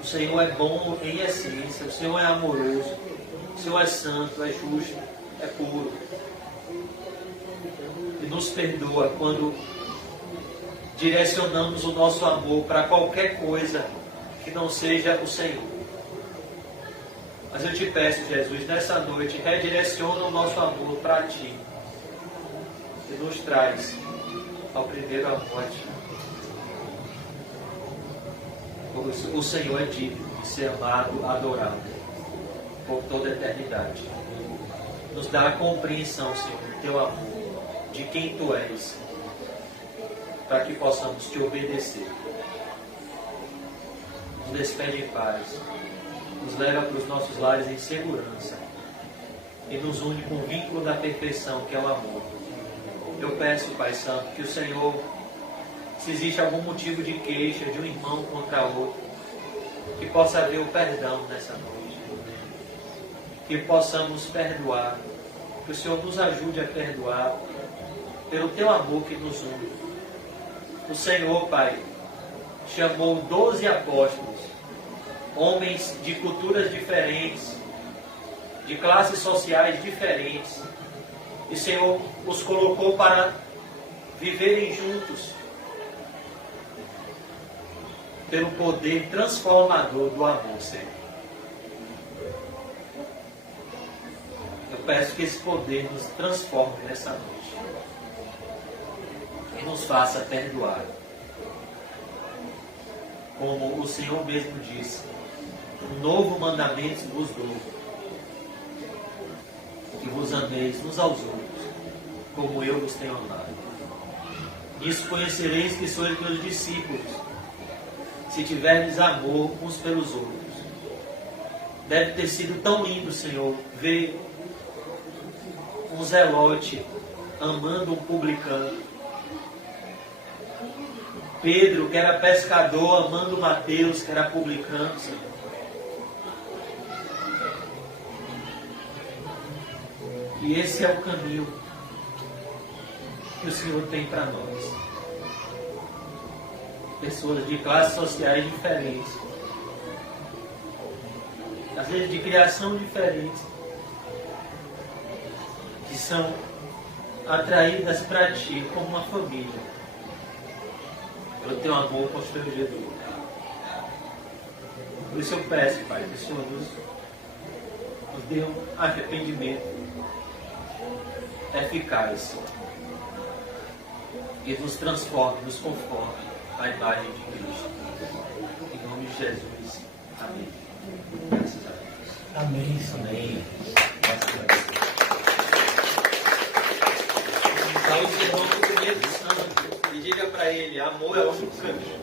O Senhor é bom em essência. O Senhor é amoroso. O Senhor é santo, é justo, é puro. E nos perdoa quando direcionamos o nosso amor para qualquer coisa que não seja o Senhor. Mas eu Te peço, Jesus, nessa noite, redireciona o nosso amor para Ti e nos traz ao primeiro amor a Ti. O Senhor é digno de ser amado, adorado por toda a eternidade. Nos dá a compreensão, Senhor, do Teu amor, de quem Tu és, para que possamos Te obedecer. Nos despede em paz, nos leva para os nossos lares em segurança e nos une com o vínculo da perfeição, que é o amor. Eu peço, Pai Santo, que o Senhor, se existe algum motivo de queixa de um irmão contra outro, que possa haver o perdão nessa noite, que possamos perdoar, que o Senhor nos ajude a perdoar, pelo Teu amor que nos une. O Senhor, Pai, chamou 12 apóstolos, homens de culturas diferentes, de classes sociais diferentes, e o Senhor os colocou para viverem juntos, pelo poder transformador do amor, Senhor. Eu peço que esse poder nos transforme nessa noite e nos faça perdoar. Como o Senhor mesmo disse: um novo mandamento vos dou, que vos ameis uns aos outros, como eu vos tenho amado. Nisso conhecereis que sois meus discípulos, se tiverdes amor uns pelos outros. Deve ter sido tão lindo, Senhor, ver um zelote amando um publicano. Pedro, que era pescador, amando Mateus, que era publicano, Senhor. E esse é o caminho que o Senhor tem para nós. Pessoas de classes sociais diferentes, às vezes de criação diferente, são atraídas para Ti como uma família. Pelo Teu amor constrangedor. Por isso eu peço, Pai, que o Senhor nos dê um arrependimento eficaz e nos transforme, nos conforme à imagem de Cristo. Em nome de Jesus. Amém. Graças a Deus. Amém. Amém. Graças a Deus. Então, o irmão cumprimento santo e diga para ele: amor é o único caminho.